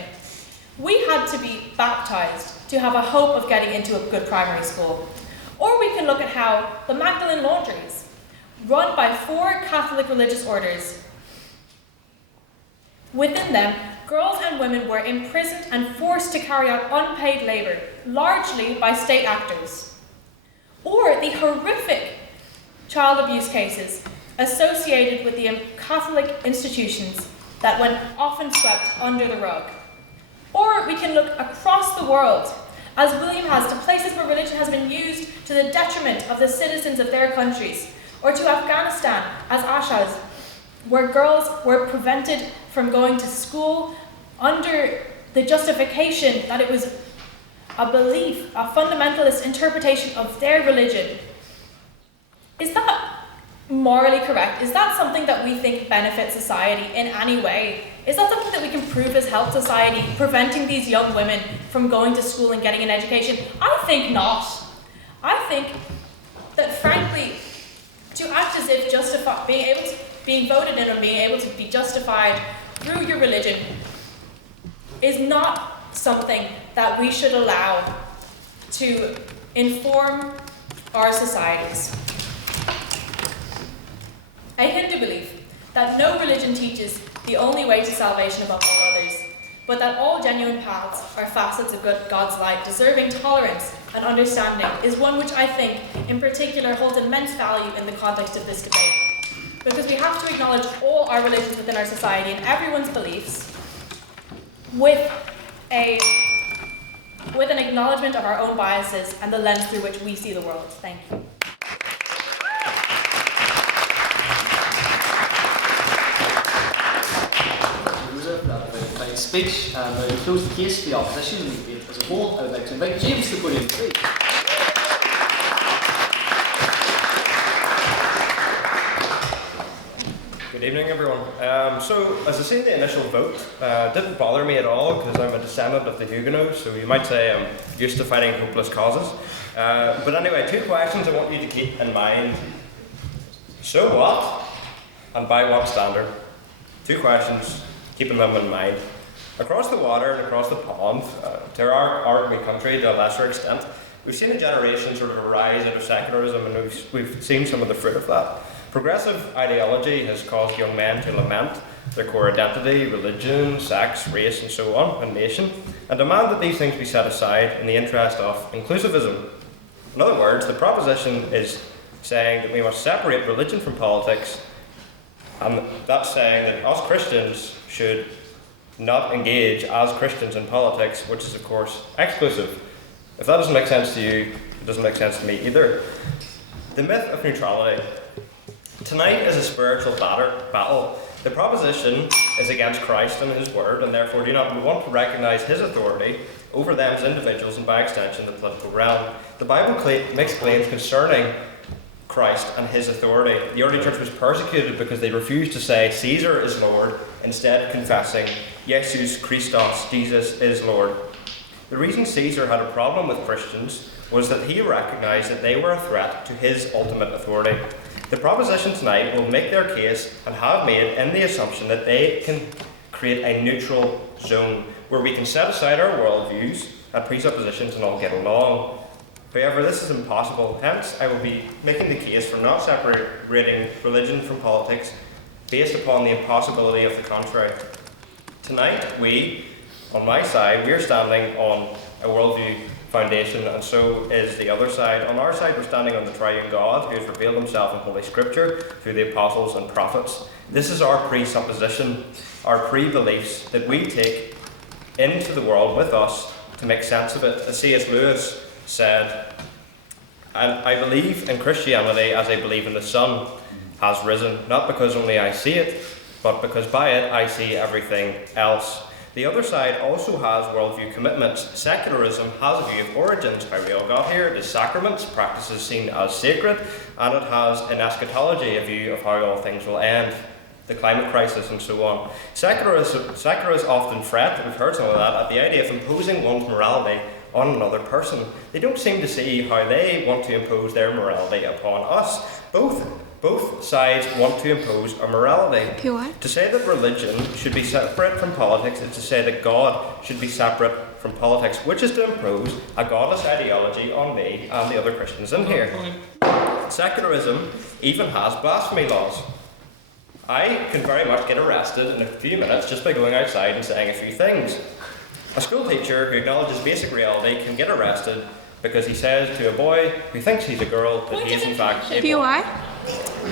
we had to be baptized to have a hope of getting into a good primary school. Or we can look at how the Magdalene laundries, run by 4 Catholic religious orders, within them, girls and women were imprisoned and forced to carry out unpaid labor, largely by state actors. Or the horrific child abuse cases associated with the Catholic institutions that went often swept under the rug. Or we can look across the world, as William has, to places where religion has been used to the detriment of the citizens of their countries, or to Afghanistan, as Ash has, where girls were prevented from going to school under the justification that it was a belief, a fundamentalist interpretation of their religion. Is that morally correct? Is that something that we think benefits society in any way? Is that something that we can prove has helped society, preventing these young women from going to school and getting an education? I think not. I think that, frankly, to act as if being voted in or being able to be justified through your religion is not something that we should allow to inform our societies. A Hindu belief that no religion teaches the only way to salvation above all others, but that all genuine paths are facets of God's light, deserving tolerance and understanding, is one which I think, in particular, holds immense value in the context of this debate. Because we have to acknowledge all our religions within our society and everyone's beliefs with an acknowledgement of our own biases and the lens through which we see the world. Thank you. Rosa, for that very fine speech. And now to close the case for the opposition and the debate as a whole, I would like to invite James to the podium, please. Good evening, everyone. So, as I say, the initial vote didn't bother me at all because I'm a descendant of the Huguenots, so you might say I'm used to fighting hopeless causes. But anyway, 2 questions I want you to keep in mind. So what? And by what standard? 2 questions, keeping them in mind. Across the water and across the pond, to our wee country to a lesser extent, we've seen a generation sort of a rise out of secularism, and we've seen some of the fruit of that. Progressive ideology has caused young men to lament their core identity, religion, sex, race, and so on, and nation, and demand that these things be set aside in the interest of inclusivism. In other words, the proposition is saying that we must separate religion from politics, and that's saying that us Christians should not engage as Christians in politics, which is, of course, exclusive. If that doesn't make sense to you, it doesn't make sense to me either. The myth of neutrality. Tonight is a spiritual battle The proposition is against Christ and his word, and therefore do not want to recognise his authority over them as individuals and by extension the political realm. The Bible makes claims concerning Christ and his authority. The early church was persecuted because they refused to say Caesar is Lord, instead confessing Jesus Christos, Jesus is Lord. The reason Caesar had a problem with Christians was that he recognised that they were a threat to his ultimate authority. The proposition tonight will make their case and have made in the assumption that they can create a neutral zone where we can set aside our worldviews and presuppositions and all get along. However, this is impossible. Hence, I will be making the case for not separating religion from politics based upon the impossibility of the contrary. Tonight, on my side, we're standing on a worldview foundation, and so is the other side. On our side, we're standing on the triune God who has revealed himself in Holy Scripture through the apostles and prophets. This is our presupposition, our pre-beliefs that we take into the world with us to make sense of it. As C.S. Lewis said, "And I believe in Christianity as I believe in the sun has risen, not because only I see it, but because by it I see everything else." The other side also has worldview commitments. Secularism has a view of origins, how we all got here, it is sacraments, practices seen as sacred, and it has in eschatology a view of how all things will end, the climate crisis and so on. Secularists often fret, we've heard some of that, at the idea of imposing one's morality on another person. They don't seem to see how they want to impose their morality upon us. Both sides want to impose a morality. To say that religion should be separate from politics is to say that God should be separate from politics, which is to impose a godless ideology on me and the other Christians in here. Secularism even has blasphemy laws. I can very much get arrested in a few minutes just by going outside and saying a few things. A school teacher who acknowledges basic reality can get arrested because he says to a boy who thinks he's a girl that he is in fact a boy.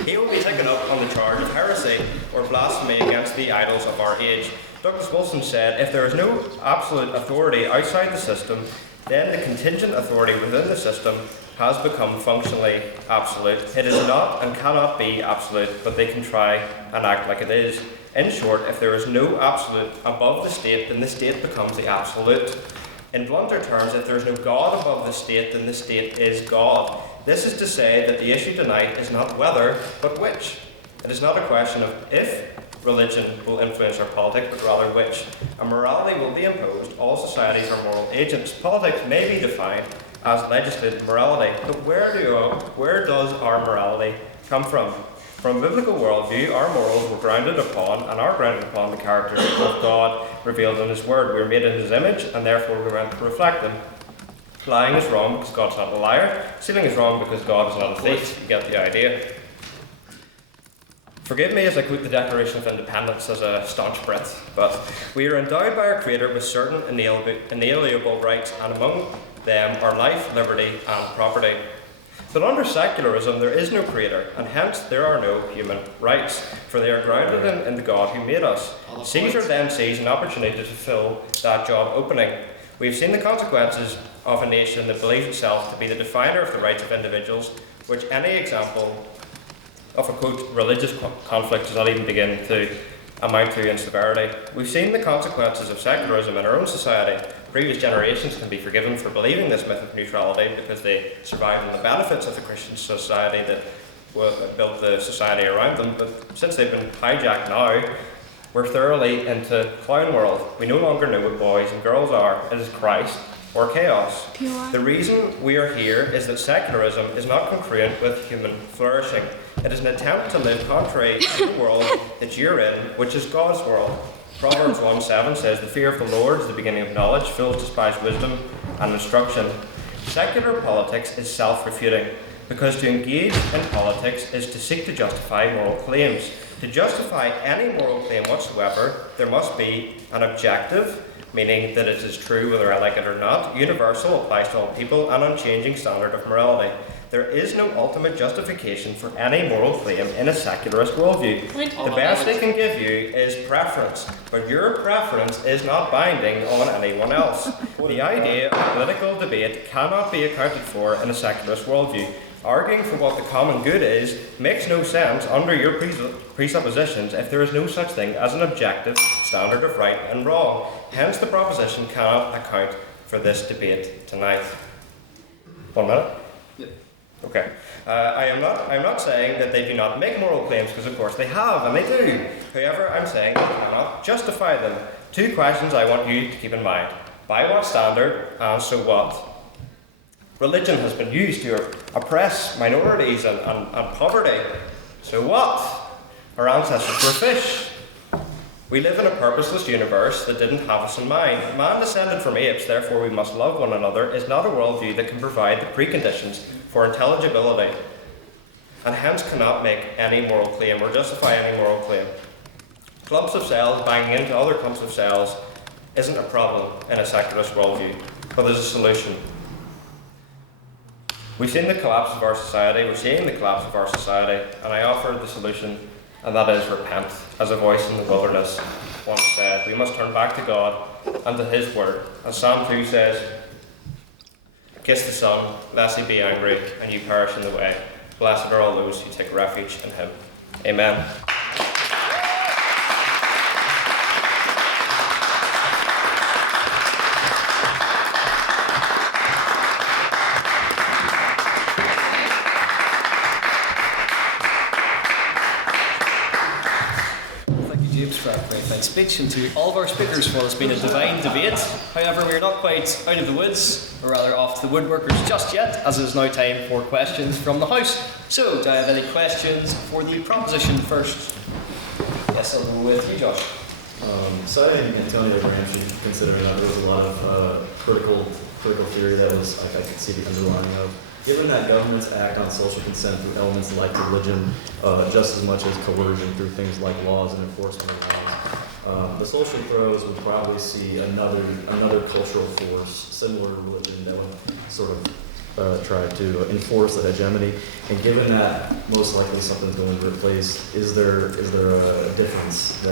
He will be taken up on the charge of heresy or blasphemy against the idols of our age. Douglas Wilson said, if there is no absolute authority outside the system, then the contingent authority within the system has become functionally absolute. It is not and cannot be absolute, but they can try and act like it is. In short, if there is no absolute above the state, then the state becomes the absolute. In blunter terms, if there is no God above the state, then the state is God. This is to say that the issue tonight is not whether, but which. It is not a question of if religion will influence our politics, but rather which. A morality will be imposed. All societies are moral agents. Politics may be defined as legislative morality, but where does our morality come from? From a biblical worldview, our morals were grounded upon and are grounded upon the character of God revealed in His Word. We are made in His image, and therefore we are meant to reflect Him. Lying is wrong because God's not a liar. Stealing is wrong because God is not a thief. You get the idea. Forgive me as I quote the Declaration of Independence as a staunch Brit, but we are endowed by our Creator with certain inalienable rights, and among them are life, liberty, and property. But under secularism, there is no Creator, and hence there are no human rights, for they are grounded in the God who made us. Caesar then sees an opportunity to fulfill that job opening. We have seen the consequences of a nation that believes itself to be the definer of the rights of individuals, which any example of a quote religious conflict does not even begin to amount to in severity. We've seen the consequences of secularism in our own society. Previous generations can be forgiven for believing this myth of neutrality because they survived on the benefits of the Christian society that built the society around them, but since they've been hijacked now, we're thoroughly into clown world. We no longer know what boys and girls are. It is Christ or chaos. The reason we are here is that secularism is not congruent with human flourishing. It is an attempt to live contrary to the world that you're in, which is God's world. Proverbs 1:7 says, "The fear of the Lord is the beginning of knowledge, fools despise wisdom and instruction." Secular politics is self-refuting, because to engage in politics is to seek to justify moral claims. To justify any moral claim whatsoever, there must be an objective, meaning that it is true whether I like it or not, universal, applies to all people, and unchanging standard of morality. There is no ultimate justification for any moral claim in a secularist worldview. The best they can give you is preference, but your preference is not binding on anyone else. The idea of political debate cannot be accounted for in a secularist worldview. Arguing for what the common good is makes no sense under your presuppositions if there is no such thing as an objective standard of right and wrong. Hence, the proposition cannot account for this debate tonight. 1 minute? Yep. Okay. I am not saying that they do not make moral claims, because of course they have, and they do. However, I'm saying they cannot justify them. 2 questions I want you to keep in mind. By what standard, and so what? Religion has been used to oppress minorities and poverty. So what? Our ancestors were fish. We live in a purposeless universe that didn't have us in mind. Man descended from apes, therefore we must love one another, is not a worldview that can provide the preconditions for intelligibility, and hence cannot make any moral claim or justify any moral claim. Clumps of cells banging into other clumps of cells isn't a problem in a secularist worldview, but there's a solution. We've seen the collapse of our society, we're seeing the collapse of our society, and I offer the solution, and that is repent. As a voice in the wilderness once said, we must turn back to God and to His word. As Psalm 2 says, kiss the Son, lest He be angry, and you perish in the way. Blessed are all those who take refuge in Him. Amen. For a very fine speech, and to all of our speakers for it's been a divine debate. However, we are not quite out of the woods, or rather off to the woodworkers just yet, as it is now time for questions from the House. So, do I have any questions for the proposition first? Yes, I'll go with you, Josh. Citing Antonio Gramsci, considering that there was a lot of critical theory that was I could see the underlying of. Given that governments act on social consent through elements like religion, just as much as coercion through things like laws and enforcement of laws, the social pros would probably see another cultural force similar to religion that would sort of try to enforce that hegemony. And given that most likely something's going to replace, is there a difference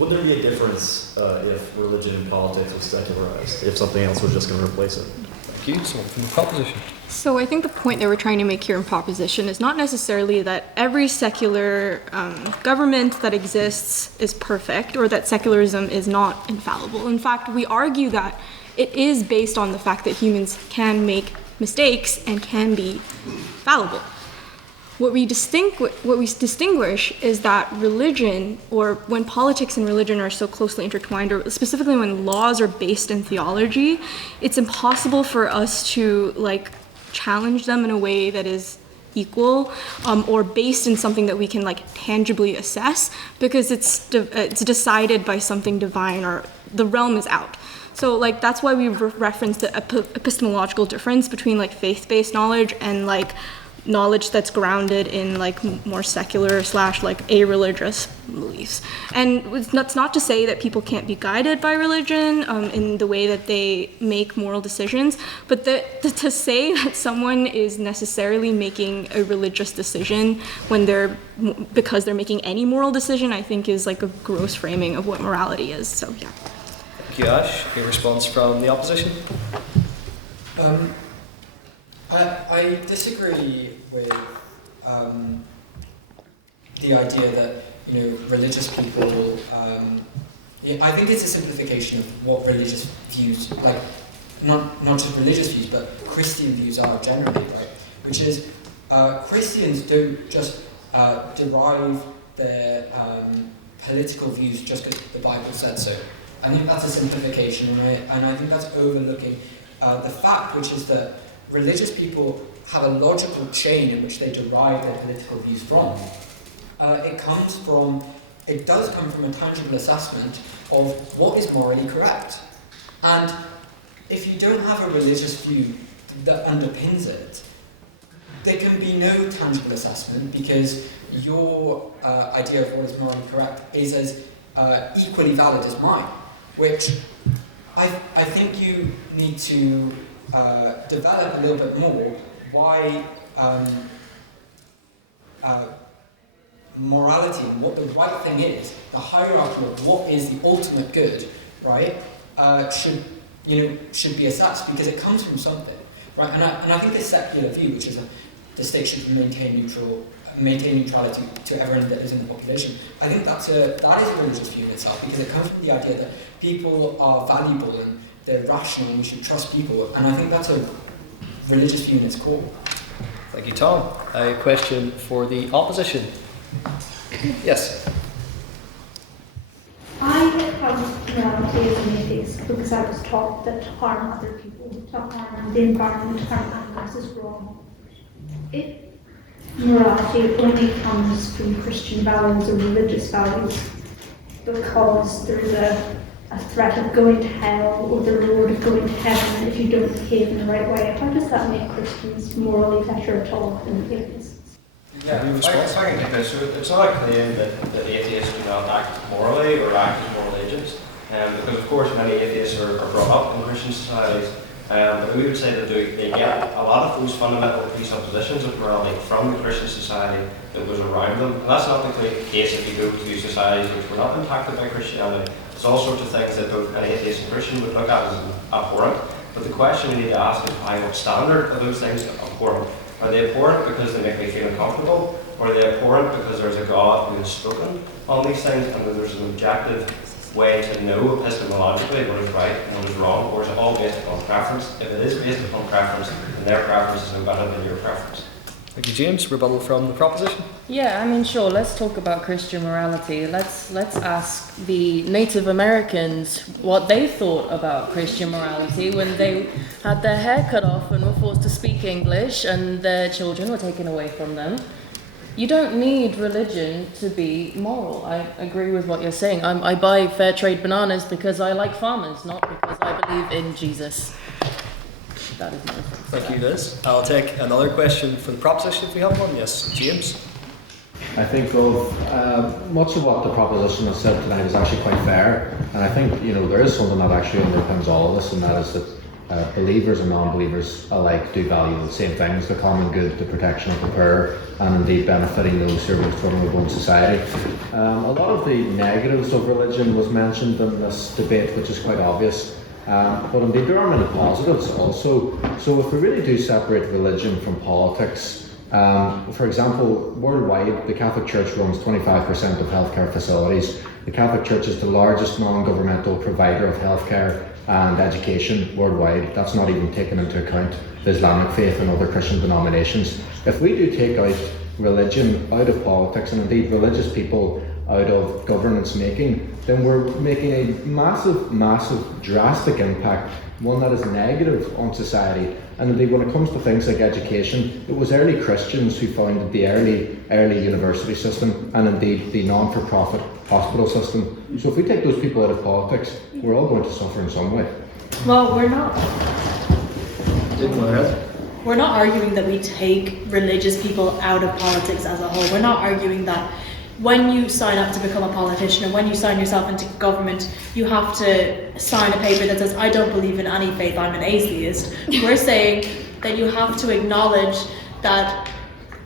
would there be a difference if religion and politics was secularized, if something else was just going to replace it? Thank you. So, from the proposition. So I think the point that we're trying to make here in proposition is not necessarily that every secular government that exists is perfect, or that secularism is not infallible. In fact, we argue that it is based on the fact that humans can make mistakes and can be fallible. What we distinguish is that religion, or when politics and religion are so closely intertwined, or specifically when laws are based in theology, it's impossible for us to challenge them in a way that is equal, or based in something that we can tangibly assess, because it's decided by something divine, or the realm is out. So that's why we reference the epistemological difference between faith-based knowledge and knowledge that's grounded in more secular / a-religious beliefs. And that's not to say that people can't be guided by religion in the way that they make moral decisions, but to say that someone is necessarily making a religious decision because they're making any moral decision, I think is a gross framing of what morality is. So yeah. Thank you, Ash. A response from the opposition? I disagree with the idea that religious people. I think it's a simplification of what religious views, not just religious views, but Christian views are generally, right? Which is Christians don't just derive their political views just because the Bible said so. I think that's a simplification, right? And I think that's overlooking the fact, which is that religious people have a logical chain in which they derive their political views from. It does come from a tangible assessment of what is morally correct. And if you don't have a religious view that underpins it, there can be no tangible assessment, because your idea of what is morally correct is as equally valid as mine, which I think you need to develop a little bit more why morality and what the right thing is, the hierarchy of what is the ultimate good, right, should be assessed, because it comes from something. right? And I think this secular view, which is a distinction from maintain neutrality to everyone that is in the population, I think that is a religious view in itself, because it comes from the idea that people are valuable and they're rational and we should trust people, and I think that's a religious view in its core. Thank you, Tom. A question for the opposition. Yes. I have morality as an atheist because I was taught that to harm other people, to harm the environment, to harm animals is wrong. If morality only comes from Christian values or religious values because there's a threat of going to hell or the reward of going to heaven if you don't behave in the right way, how does that make Christians morally better at all than atheists? Yeah, I can take this. So it's not a claim that atheists do not act morally or act as moral agents, because of course many atheists are brought up in Christian societies, but we would say that they get a lot of those fundamental presuppositions of morality from the Christian society that goes around them. And that's not the case if you go to societies which were not impacted by Christianity. There's all sorts of things that both an atheist and Christian would look at as abhorrent. But the question we need to ask is, by what standard are those things abhorrent? Are they abhorrent because they make me feel uncomfortable? Or are they abhorrent because there's a God who has spoken on these things and that there's an objective way to know epistemologically what is right and what is wrong? Or is it all based upon preference? If it is based upon preference, then their preference is no better than your preference. Thank you, James. Rebuttal from the proposition. Yeah, I mean, sure, let's talk about Christian morality. Let's ask the Native Americans what they thought about Christian morality when they had their hair cut off and were forced to speak English and their children were taken away from them. You don't need religion to be moral. I agree with what you're saying. I buy fair trade bananas because I like farmers, not because I believe in Jesus. That is my offense. Thank you, Liz. I'll take another question for the proposition if we have one. Yes, James. I think much of what the proposition has said tonight is actually quite fair, and I think there is something that actually underpins all of this, and that is that believers and non-believers alike do value the same things: the common good, the protection of the poor, and indeed benefiting those who are most vulnerable in society. A lot of the negatives of religion was mentioned in this debate, which is quite obvious. But indeed there are many positives also. So if we really do separate religion from politics, for example, worldwide the Catholic Church runs 25% of healthcare facilities. The Catholic Church is the largest non-governmental provider of healthcare and education worldwide. That's not even taken into account the Islamic faith and other Christian denominations. If we do take out religion out of politics, and indeed religious people out of governance making, then we're making a massive, drastic impact, one that is negative on society. And indeed, when it comes to things like education, it was early Christians who founded the early university system, and indeed the non-for-profit hospital system. So if we take those people out of politics, we're all going to suffer in some way. Well, we're not. We're not arguing that we take religious people out of politics as a whole. We're not arguing that when you sign up to become a politician and when you sign yourself into government, you have to sign a paper that says, I don't believe in any faith, I'm an atheist. We're saying that you have to acknowledge that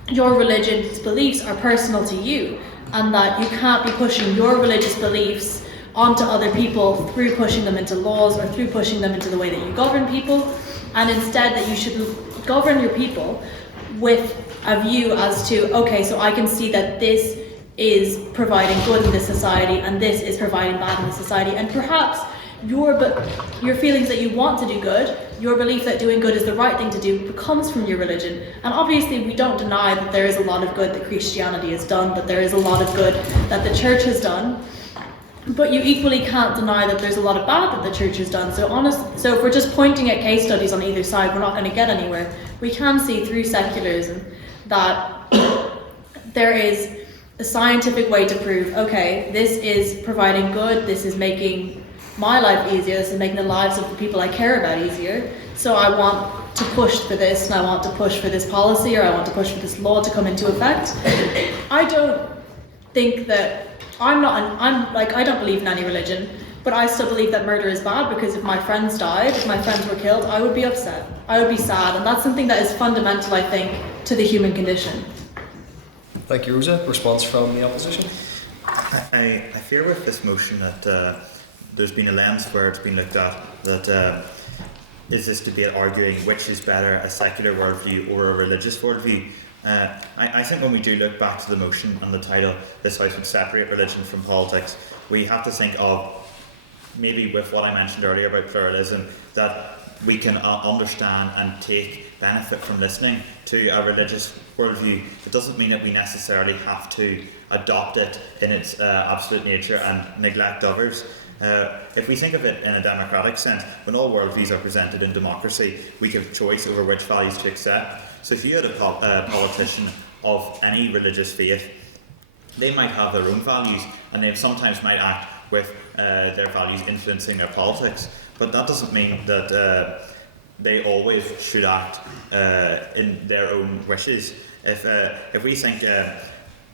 your religious beliefs are personal to you, and that you can't be pushing your religious beliefs onto other people through pushing them into laws or through pushing them into the way that you govern people, and instead that you should govern your people with a view as to, okay, so I can see that this is providing good in this society and this is providing bad in this society, and perhaps your feelings that you want to do good, your belief that doing good is the right thing to do, comes from your religion. And obviously we don't deny that there is a lot of good that Christianity has done, that there is a lot of good that the church has done, but you equally can't deny that there's a lot of bad that the church has done. So if we're just pointing at case studies on either side, we're not going to get anywhere. We can see through secularism that there is a scientific way to prove, okay, this is providing good, this is making my life easier, this is making the lives of the people I care about easier, so I want to push for this, and I want to push for this policy, or I want to push for this law to come into effect. I don't think that, I don't believe in any religion, but I still believe that murder is bad, because if my friends died, if my friends were killed, I would be upset, I would be sad, and that's something that is fundamental, I think, to the human condition. Thank you, Rosa. Response from the opposition? I fear with this motion that there's been a lens where it's been looked at that is this debate arguing which is better, a secular worldview or a religious worldview? I think when we do look back to the motion and the title, this House would separate religion from politics, we have to think of, maybe with what I mentioned earlier about pluralism, that we can understand and take benefit from listening to a religious worldview. It doesn't mean that we necessarily have to adopt it in its absolute nature and neglect others. If we think of it in a democratic sense, when all worldviews are presented in democracy, we give choice over which values to accept. So if you had a politician of any religious faith, they might have their own values, and they sometimes might act with their values influencing their politics. But that doesn't mean that they always should act in their own wishes. If we think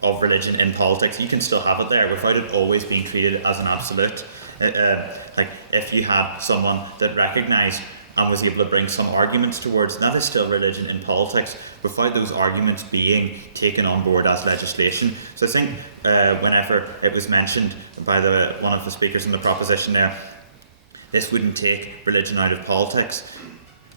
of religion in politics, you can still have it there without it always being treated as an absolute. Like if you had someone that recognised and was able to bring some arguments towards, that is still religion in politics without those arguments being taken on board as legislation. So I think whenever it was mentioned by one of the speakers in the proposition there, this wouldn't take religion out of politics.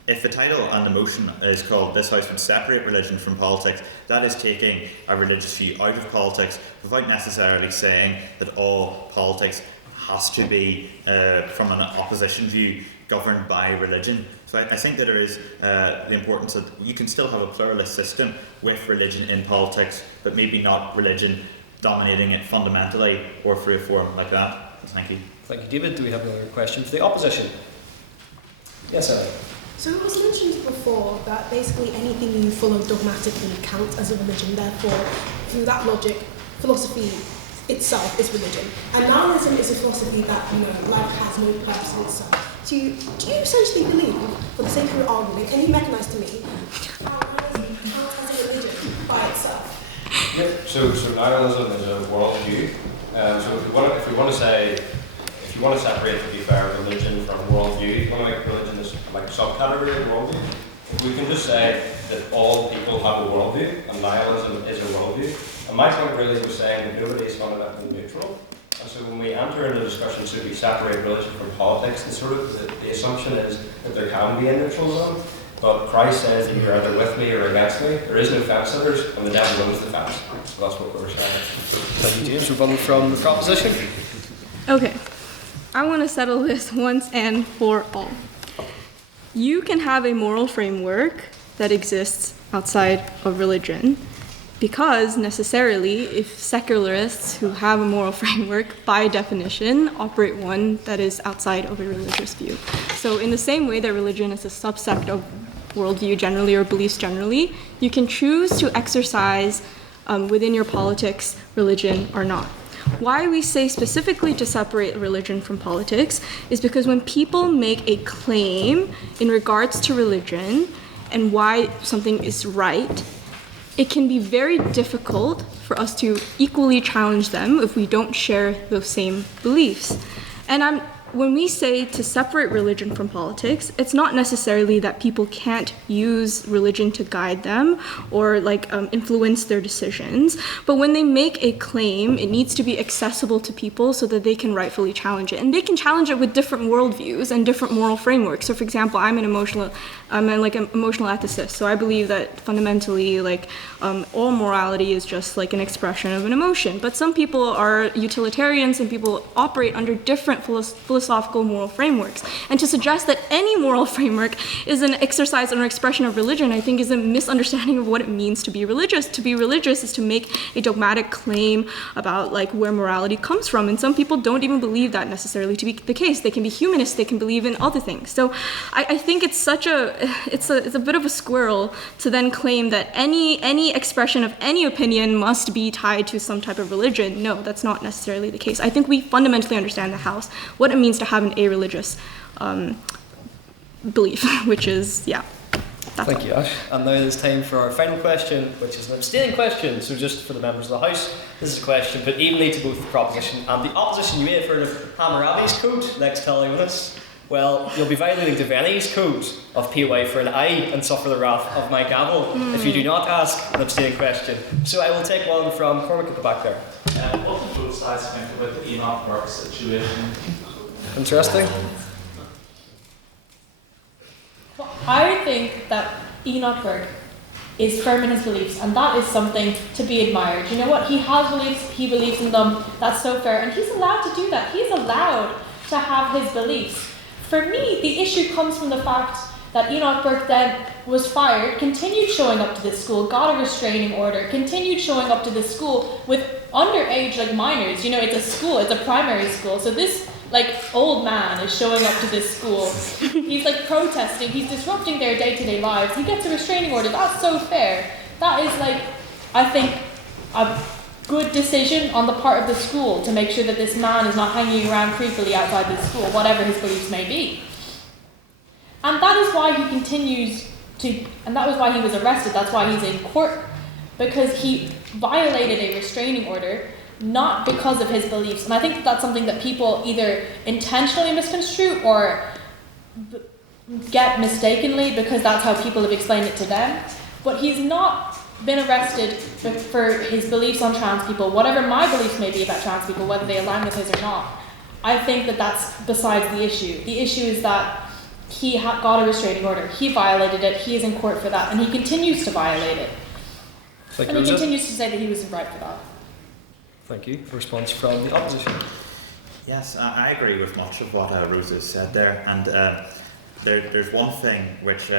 If the title and the motion is called "This House would separate religion from politics," that is taking a religious view out of politics without necessarily saying that all politics has to be, from an opposition view, governed by religion. So I think that there is the importance that you can still have a pluralist system with religion in politics, but maybe not religion dominating it fundamentally or through a form like that. Thank you. Thank you, David. Do we have another question for the opposition? Yes, Ellie. So it was mentioned before that basically anything you follow dogmatically counts as a religion, therefore, through that logic, philosophy itself is religion. And nihilism is a philosophy that, life has no purpose in itself. Do you essentially believe, for the sake of your argument, can you recognise to me how nihilism counts as a religion by itself? Yep, so nihilism is a worldview. So if we want to separate, to be fair, religion from worldview, if you want to make religion as like a subcategory of worldview, if we can just say that all people have a worldview and nihilism is a worldview. And my point really was saying that nobody is fundamentally neutral. And so when we enter into discussion, should we separate religion from politics, and sort of the assumption is that there can be a neutral zone. But Christ says that you're either with me or against me. There is no fence sitters, and the devil owns the fence. So that's what we're saying. Thank you, James. Rebuttal from the proposition. Okay, I want to settle this once and for all. You can have a moral framework that exists outside of religion, because necessarily, if secularists who have a moral framework, by definition, operate one that is outside of a religious view. So in the same way that religion is a subsect of worldview generally or beliefs generally, you can choose to exercise within your politics religion or not. Why we say specifically to separate religion from politics is because when people make a claim in regards to religion and why something is right, it can be very difficult for us to equally challenge them if we don't share those same beliefs. And when we say to separate religion from politics, it's not necessarily that people can't use religion to guide them or influence their decisions, but when they make a claim, it needs to be accessible to people so that they can rightfully challenge it. And they can challenge it with different worldviews and different moral frameworks. So for example, I'm an emotional ethicist, so I believe that fundamentally all morality is just an expression of an emotion. But some people are utilitarians and people operate under different philosophical moral frameworks. And to suggest that any moral framework is an exercise or expression of religion, I think is a misunderstanding of what it means to be religious. To be religious is to make a dogmatic claim about where morality comes from. And some people don't even believe that necessarily to be the case. They can be humanists, they can believe in other things. So I think it's a bit of a squirrel to then claim that any expression of any opinion must be tied to some type of religion. No, that's not necessarily the case. I think we fundamentally understand the House, what it means to have an a-religious belief, which is, yeah. Thank you, Ash. And now it's time for our final question, which is an abstaining question. So just for the members of the House, this is a question put evenly to both the proposition and the opposition. You may have heard of Hammurabi's code, Lex Talionis. Well, you'll be violating Deveni's code of pay away for an eye and suffer the wrath of my gavel if you do not ask an abstaining question. So I will take one from Cormac at the back there. What do both sides think about the Enoch Burke situation? Interesting. I think that Enoch Burke is firm in his beliefs, and that is something to be admired. You know what? He has beliefs, he believes in them, that's so fair, and he's allowed to do that. He's allowed to have his beliefs. For me, the issue comes from the fact that Enoch Burke then was fired, continued showing up to this school, got a restraining order, continued showing up to this school with underage, like minors. You know, it's a school, it's a primary school, so this old man is showing up to this school. He's protesting, he's disrupting their day-to-day lives. He gets a restraining order. That's so fair. That is I think a good decision on the part of the school to make sure that this man is not hanging around creepily outside this school, whatever his beliefs may be. And that is why he continues to, and that was why he was arrested. That's why he's in court, because he violated a restraining order, not because of his beliefs. And I think that that's something that people either intentionally misconstrue or get mistakenly, because that's how people have explained it to them. But he's not been arrested for his beliefs on trans people, whatever my beliefs may be about trans people, whether they align with his or not. I think that that's besides the issue. The issue is that he got a restraining order. He violated it. He is in court for that, and he continues to violate it. And he continues to say that he was right for that. Thank you. A response from the opposition. Yes, I agree with much of what Rosa said there, and there's one thing which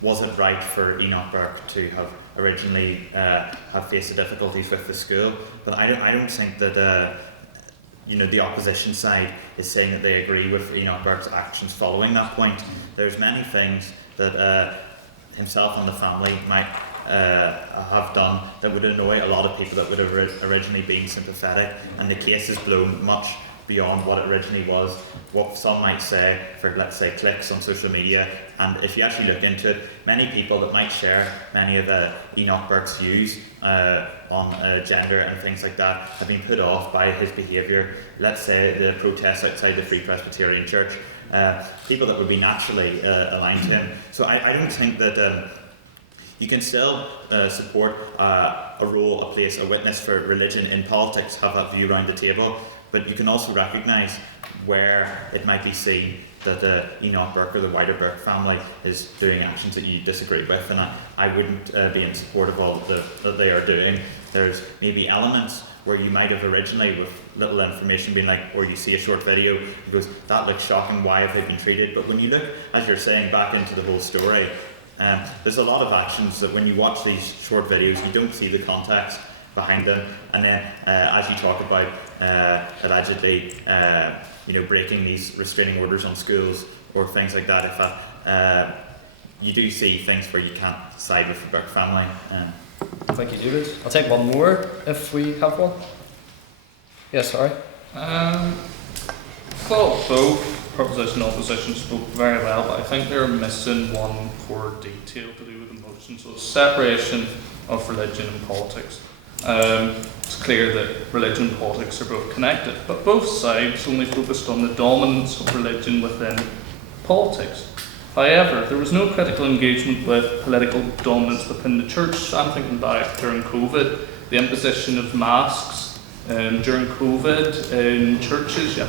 wasn't right for Enoch Burke to have originally have faced the difficulties with the school, but I don't think that the opposition side is saying that they agree with Enoch Burke's actions following that point. There's many things that himself and the family might have done that would annoy a lot of people that would have originally been sympathetic, and the case has blown much beyond what it originally was, what some might say for, let's say, clicks on social media. And if you actually look into it, many people that might share many of Enoch Burke's views on gender and things like that have been put off by his behaviour. Let's say the protests outside the Free Presbyterian Church, people that would be naturally aligned to him. So I don't think that you can still support a role, a place, a witness for religion in politics, have that view around the table, but you can also recognise where it might be seen that Enoch Burke or the wider Burke family is doing actions that you disagree with, and I wouldn't be in support of all that they are doing. There's maybe elements where you might have originally, with little information, been like, or you see a short video, it goes, that looks shocking, why have they been treated? But when you look, as you're saying, back into the whole story, there's a lot of actions that when you watch these short videos, you don't see the context behind them, and then as you talk about allegedly breaking these restraining orders on schools or things like that, if you do see things where you can't side with the Burke family. Thank you, David. I'll take one more if we have one. Yes, sorry. Thought both proposition and opposition spoke very well, but I think they're missing one core detail to do with emotion. So it's separation of religion and politics. It's clear that religion and politics are both connected, but both sides only focused on the dominance of religion within politics. However, there was no critical engagement with political dominance within the church. I'm thinking back during COVID, the imposition of masks during COVID in churches. You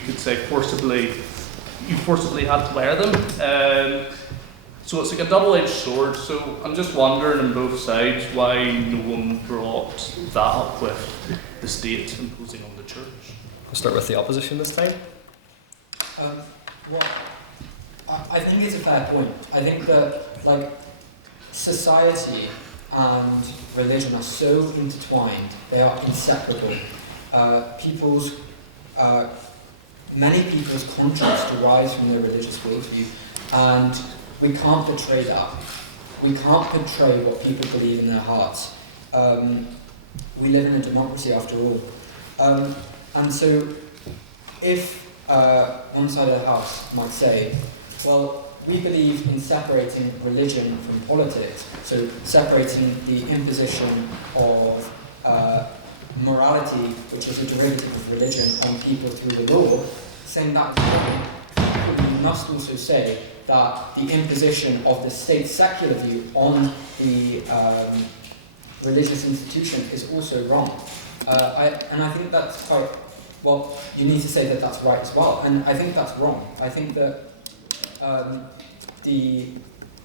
could say forcibly had to wear them. So it's like a double-edged sword. So I'm just wondering on both sides why no one brought that up with the state imposing on the church. I'll start with the opposition this time. Well, I think it's a fair point. I think that society and religion are so intertwined; they are inseparable. Many people's conscience derives from their religious worldview, and we can't betray that. We can't betray what people believe in their hearts. We live in a democracy after all. And so if one side of the house might say, well, we believe in separating religion from politics, so separating the imposition of morality, which is a derivative of religion, on people through the law, saying that we must also say that the imposition of the state's secular view on the religious institution is also wrong. And I think that's quite, well, you need to say that that's right as well, and I think that's wrong. I think that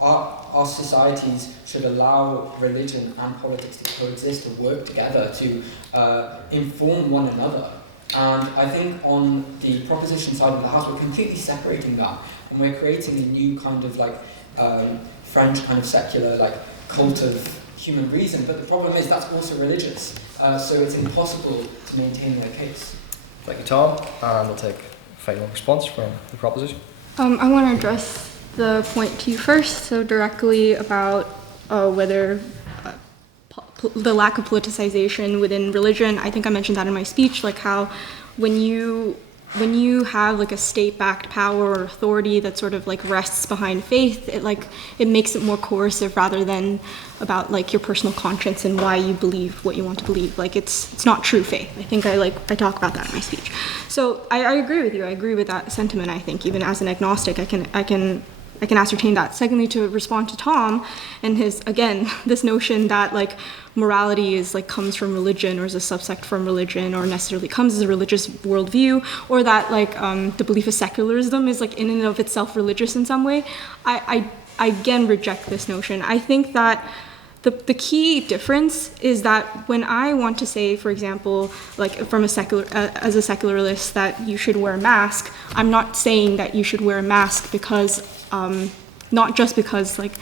our societies should allow religion and politics to coexist, to work together, to inform one another. And I think on the proposition side of the house, we're completely separating that, and we're creating a new kind of like French kind of secular like cult of human reason. But the problem is that's also religious, so it's impossible to maintain their case. Thank you, Tom, and we'll take a final response from the proposition. I want to address the point to you first, so directly about whether the lack of politicization within religion. I think I mentioned that in my speech, like how when you have like a state-backed power or authority that sort of like rests behind faith, it makes it more coercive rather than about like your personal conscience and why you believe what you want to believe. Like it's not true faith. I think I talk about that in my speech. So I agree with you. I agree with that sentiment. I think even as an agnostic, I can ascertain that. Secondly, to respond to Tom and his, again, this notion that like morality is like comes from religion or is a subsect from religion or necessarily comes as a religious worldview, or that like the belief of secularism is like in and of itself religious in some way, I again reject this notion. I think that the key difference is that when I want to say, for example, like from as a secularist, that you should wear a mask, I'm not saying that you should wear a mask because not just because like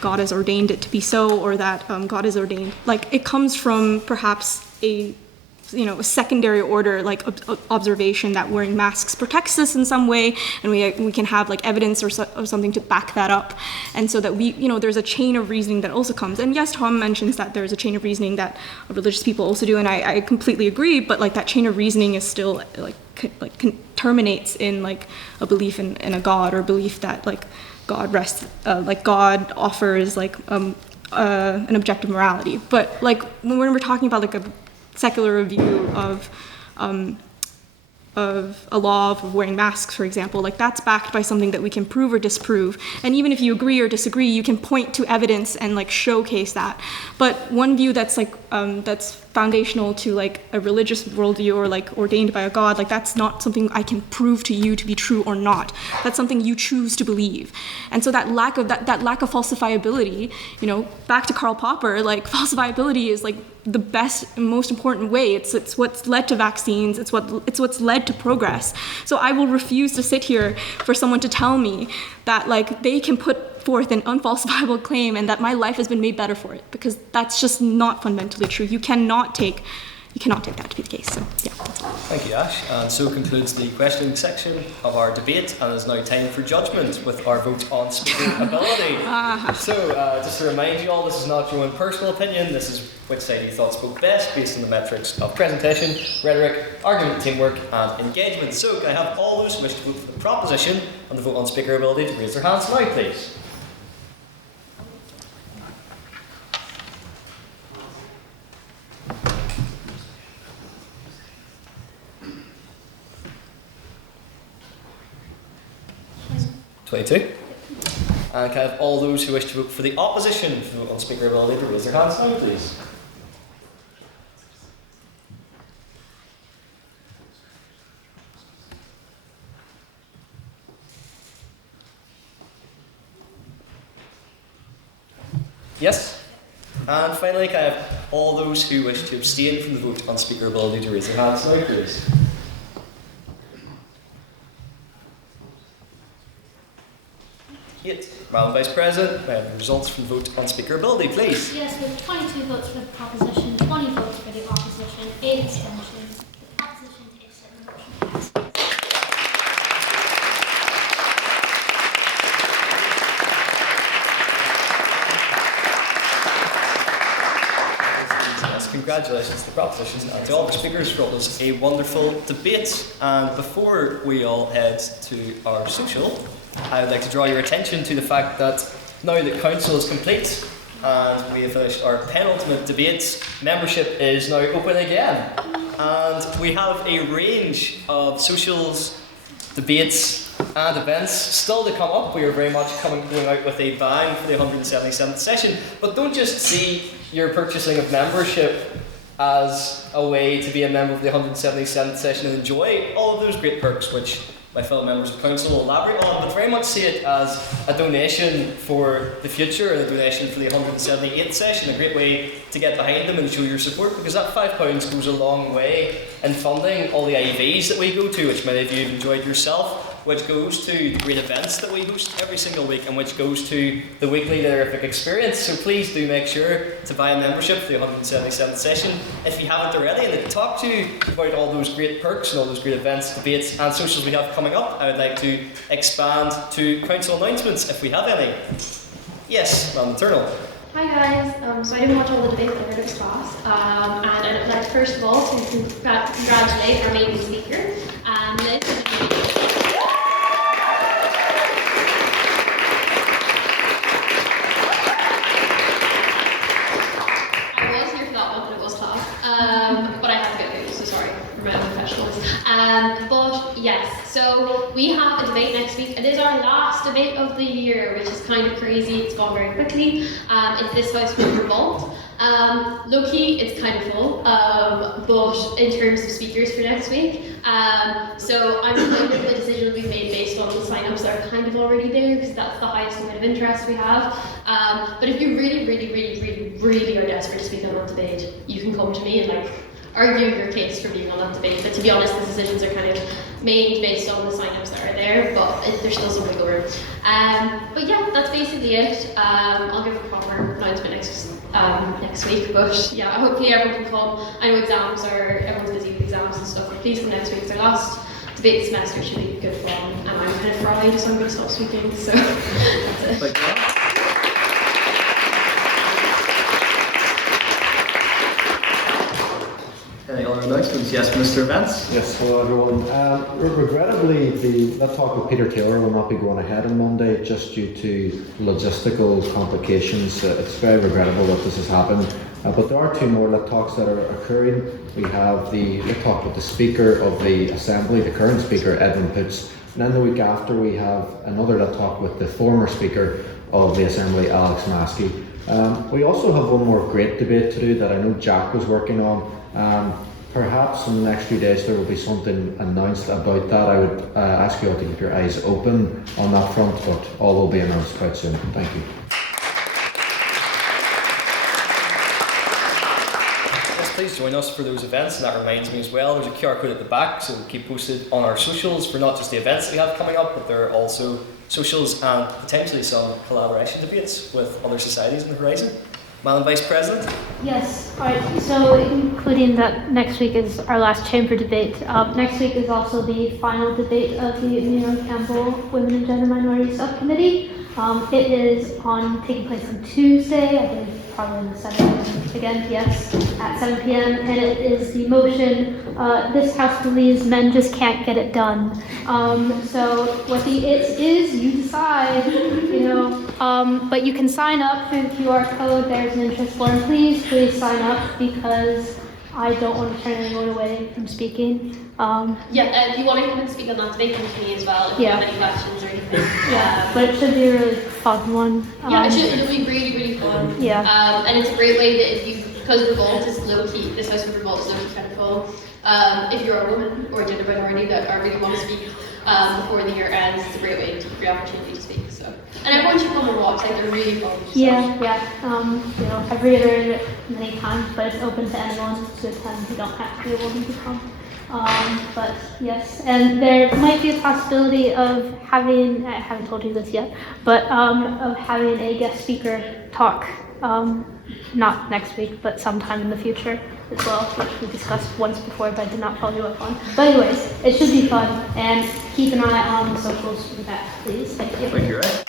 God has ordained it to be so, or that God has ordained, like it comes from perhaps a secondary order like observation that wearing masks protects us in some way, and we can have like evidence or something to back that up, and so that there's a chain of reasoning that also comes. And yes, Tom mentions that there's a chain of reasoning that religious people also do, and I completely agree, but like that chain of reasoning is still terminates in like a belief in a God, or a belief that like God rests, like God offers like an objective morality. But like when we're talking about like a secular review of a law of wearing masks, for example, like that's backed by something that we can prove or disprove. And even if you agree or disagree, you can point to evidence and like showcase that. But one view that's like that's foundational to like a religious worldview or like ordained by a God, like that's not something I can prove to you to be true or not. That's something you choose to believe. And so that lack of falsifiability, back to Karl Popper, like falsifiability is like the best and most important way. It's what's led to vaccines. It's what's led to progress. So I will refuse to sit here for someone to tell me that like they can put forth an unfalsifiable claim and that my life has been made better for it, because that's just not fundamentally true. You cannot take that to be the case. So yeah, that's all. Thank you, Ash. And so concludes the questioning section of our debate, and it's now time for judgment with our vote on speaking ability. So just to remind you all, this is not your own personal opinion. This is which side you thought spoke best based on the metrics of presentation, rhetoric, argument, teamwork, and engagement. So can I have all those who wish to vote for the proposition on the vote on speaker ability to raise their hands now, please? And can I have all those who wish to vote for the opposition for the vote on speaker ability to raise their hands now, please? Yes? And finally, can I have all those who wish to abstain from the vote on speaker ability to raise their hands now, please? Madam Vice President, may I have the results from the vote on speaker ability, please? Yes, with 22 votes for the proposition, 20 votes for the opposition, 8 abstentions. The proposition takes it and the motion passes. Yes, congratulations to the proposition and to all the speakers for what was a wonderful debate. And before we all head to our social, I would like to draw your attention to the fact that now that council is complete and we have finished our penultimate debate, membership is now open again. And we have a range of socials, debates and events still to come up. We are very much going out with a bang for the 177th session. But don't just see your purchasing of membership as a way to be a member of the 177th session and enjoy all of those great perks which my fellow members of council will elaborate on, but very much see it as a donation for the future, a donation for the 178th session, a great way to get behind them and show your support, because that £5 goes a long way in funding all the IVs that we go to, which many of you have enjoyed yourself, which goes to the great events that we host every single week, and which goes to the weekly Literarific experience. So please do make sure to buy a membership for the 177th session if you haven't already, and to talk to you about all those great perks and all those great events, debates and socials we have coming up. I would like to expand to council announcements if we have any. Yes, Madam Turner. Hi guys, so I didn't watch all the debates that were discussed, and I'd like first of all to congratulate our main speaker, Liz. But I have to get food, so sorry for my own professionalism. But yes, so we have a debate next week. It is our last debate of the year, which is kind of crazy. It's gone very quickly. It's this house called Revolt. Low-key, it's kind of full, but in terms of speakers for next week. So I'm reminded of the decision we've made based on the sign-ups that are kind of already there, because that's the highest amount of interest we have. But if you really are desperate to speak on that debate, you can come to me and argue your case for being on that debate. But to be honest, the decisions are kind of made based on the sign-ups that are there, but there's still some wiggle room. But yeah, that's basically it. I'll give a proper announcement next week, but yeah, hopefully everyone can come. I know everyone's busy with exams and stuff, but please come next week. It's our last debate semester. It should be good fun, and I'm kind of fried, so I'm going to stop speaking, so that's it. Any other announcements? Yes, Mr. Vance. Yes, hello everyone. Regrettably, the Let's Talk with Peter Taylor will not be going ahead on Monday just due to logistical complications. It's very regrettable that this has happened. But there are two more Let Talks that are occurring. We have the Let Talk with the Speaker of the Assembly, the current Speaker, Edwin Poots. And then the week after we have another Let Talk with the former Speaker of the Assembly, Alex Maskey. We also have one more great debate to do that I know Jack was working on. Perhaps in the next few days there will be something announced about that. I would ask you all to keep your eyes open on that front, but all will be announced quite soon. Thank you. Yes, please join us for those events, and that reminds me as well, there's a QR code at the back, so keep posted on our socials for not just the events that we have coming up, but there are also socials and potentially some collaboration debates with other societies on the horizon. Madam Vice President? Yes, alright, so including that next week is our last chamber debate. Next week is also the final debate of the Munro Campbell Women and Gender Minority Subcommittee. It is taking place on Tuesday, I believe probably in the 7th again, yes, at 7 p.m. And it is the motion, this House believes men just can't get it done. So what the it is, you decide, but you can sign up through the QR code. There's an interest form. Please sign up, because I don't want to turn anyone away from speaking. If you want to come and speak on that debate, come to me as well if you have any questions or anything. But it should be a really fun one. It'll be really fun. And it's a great way that because Revolt is low-key, this house of Revolt is low-key kind of full. If you're a woman or a gender minority that really want to speak before the year ends, it's a great way to give you the opportunity to speak. So, and everyone should come and watch. They're really fun. I've reiterated it many times, but it's open to anyone to attend. You don't have to be a woman to come. But yes, and there might be a possibility of having, I haven't told you this yet, but of having a guest speaker talk, not next week, but sometime in the future as well, which we discussed once before, but I did not follow you up on. But anyways, it should be fun, and keep an eye on the socials for that, please. Thank you. Thank you, Ray.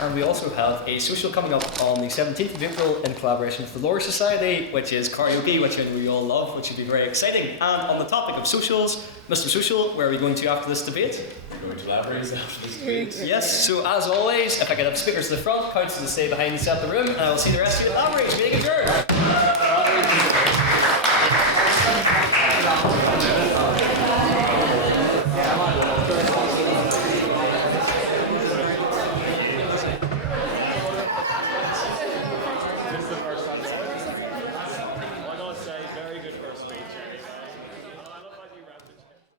And we also have a social coming up on the 17th of April in collaboration with the Law Society, which is karaoke, which I know you all love, which should be very exciting. And on the topic of socials, Mr. Social, where are we going to after this debate? We're going to libraries after this debate. Yes, so as always, if I get up speakers to the front, council to stay behind and set the room, and I will see the rest of you at libraries. Meeting adjourned.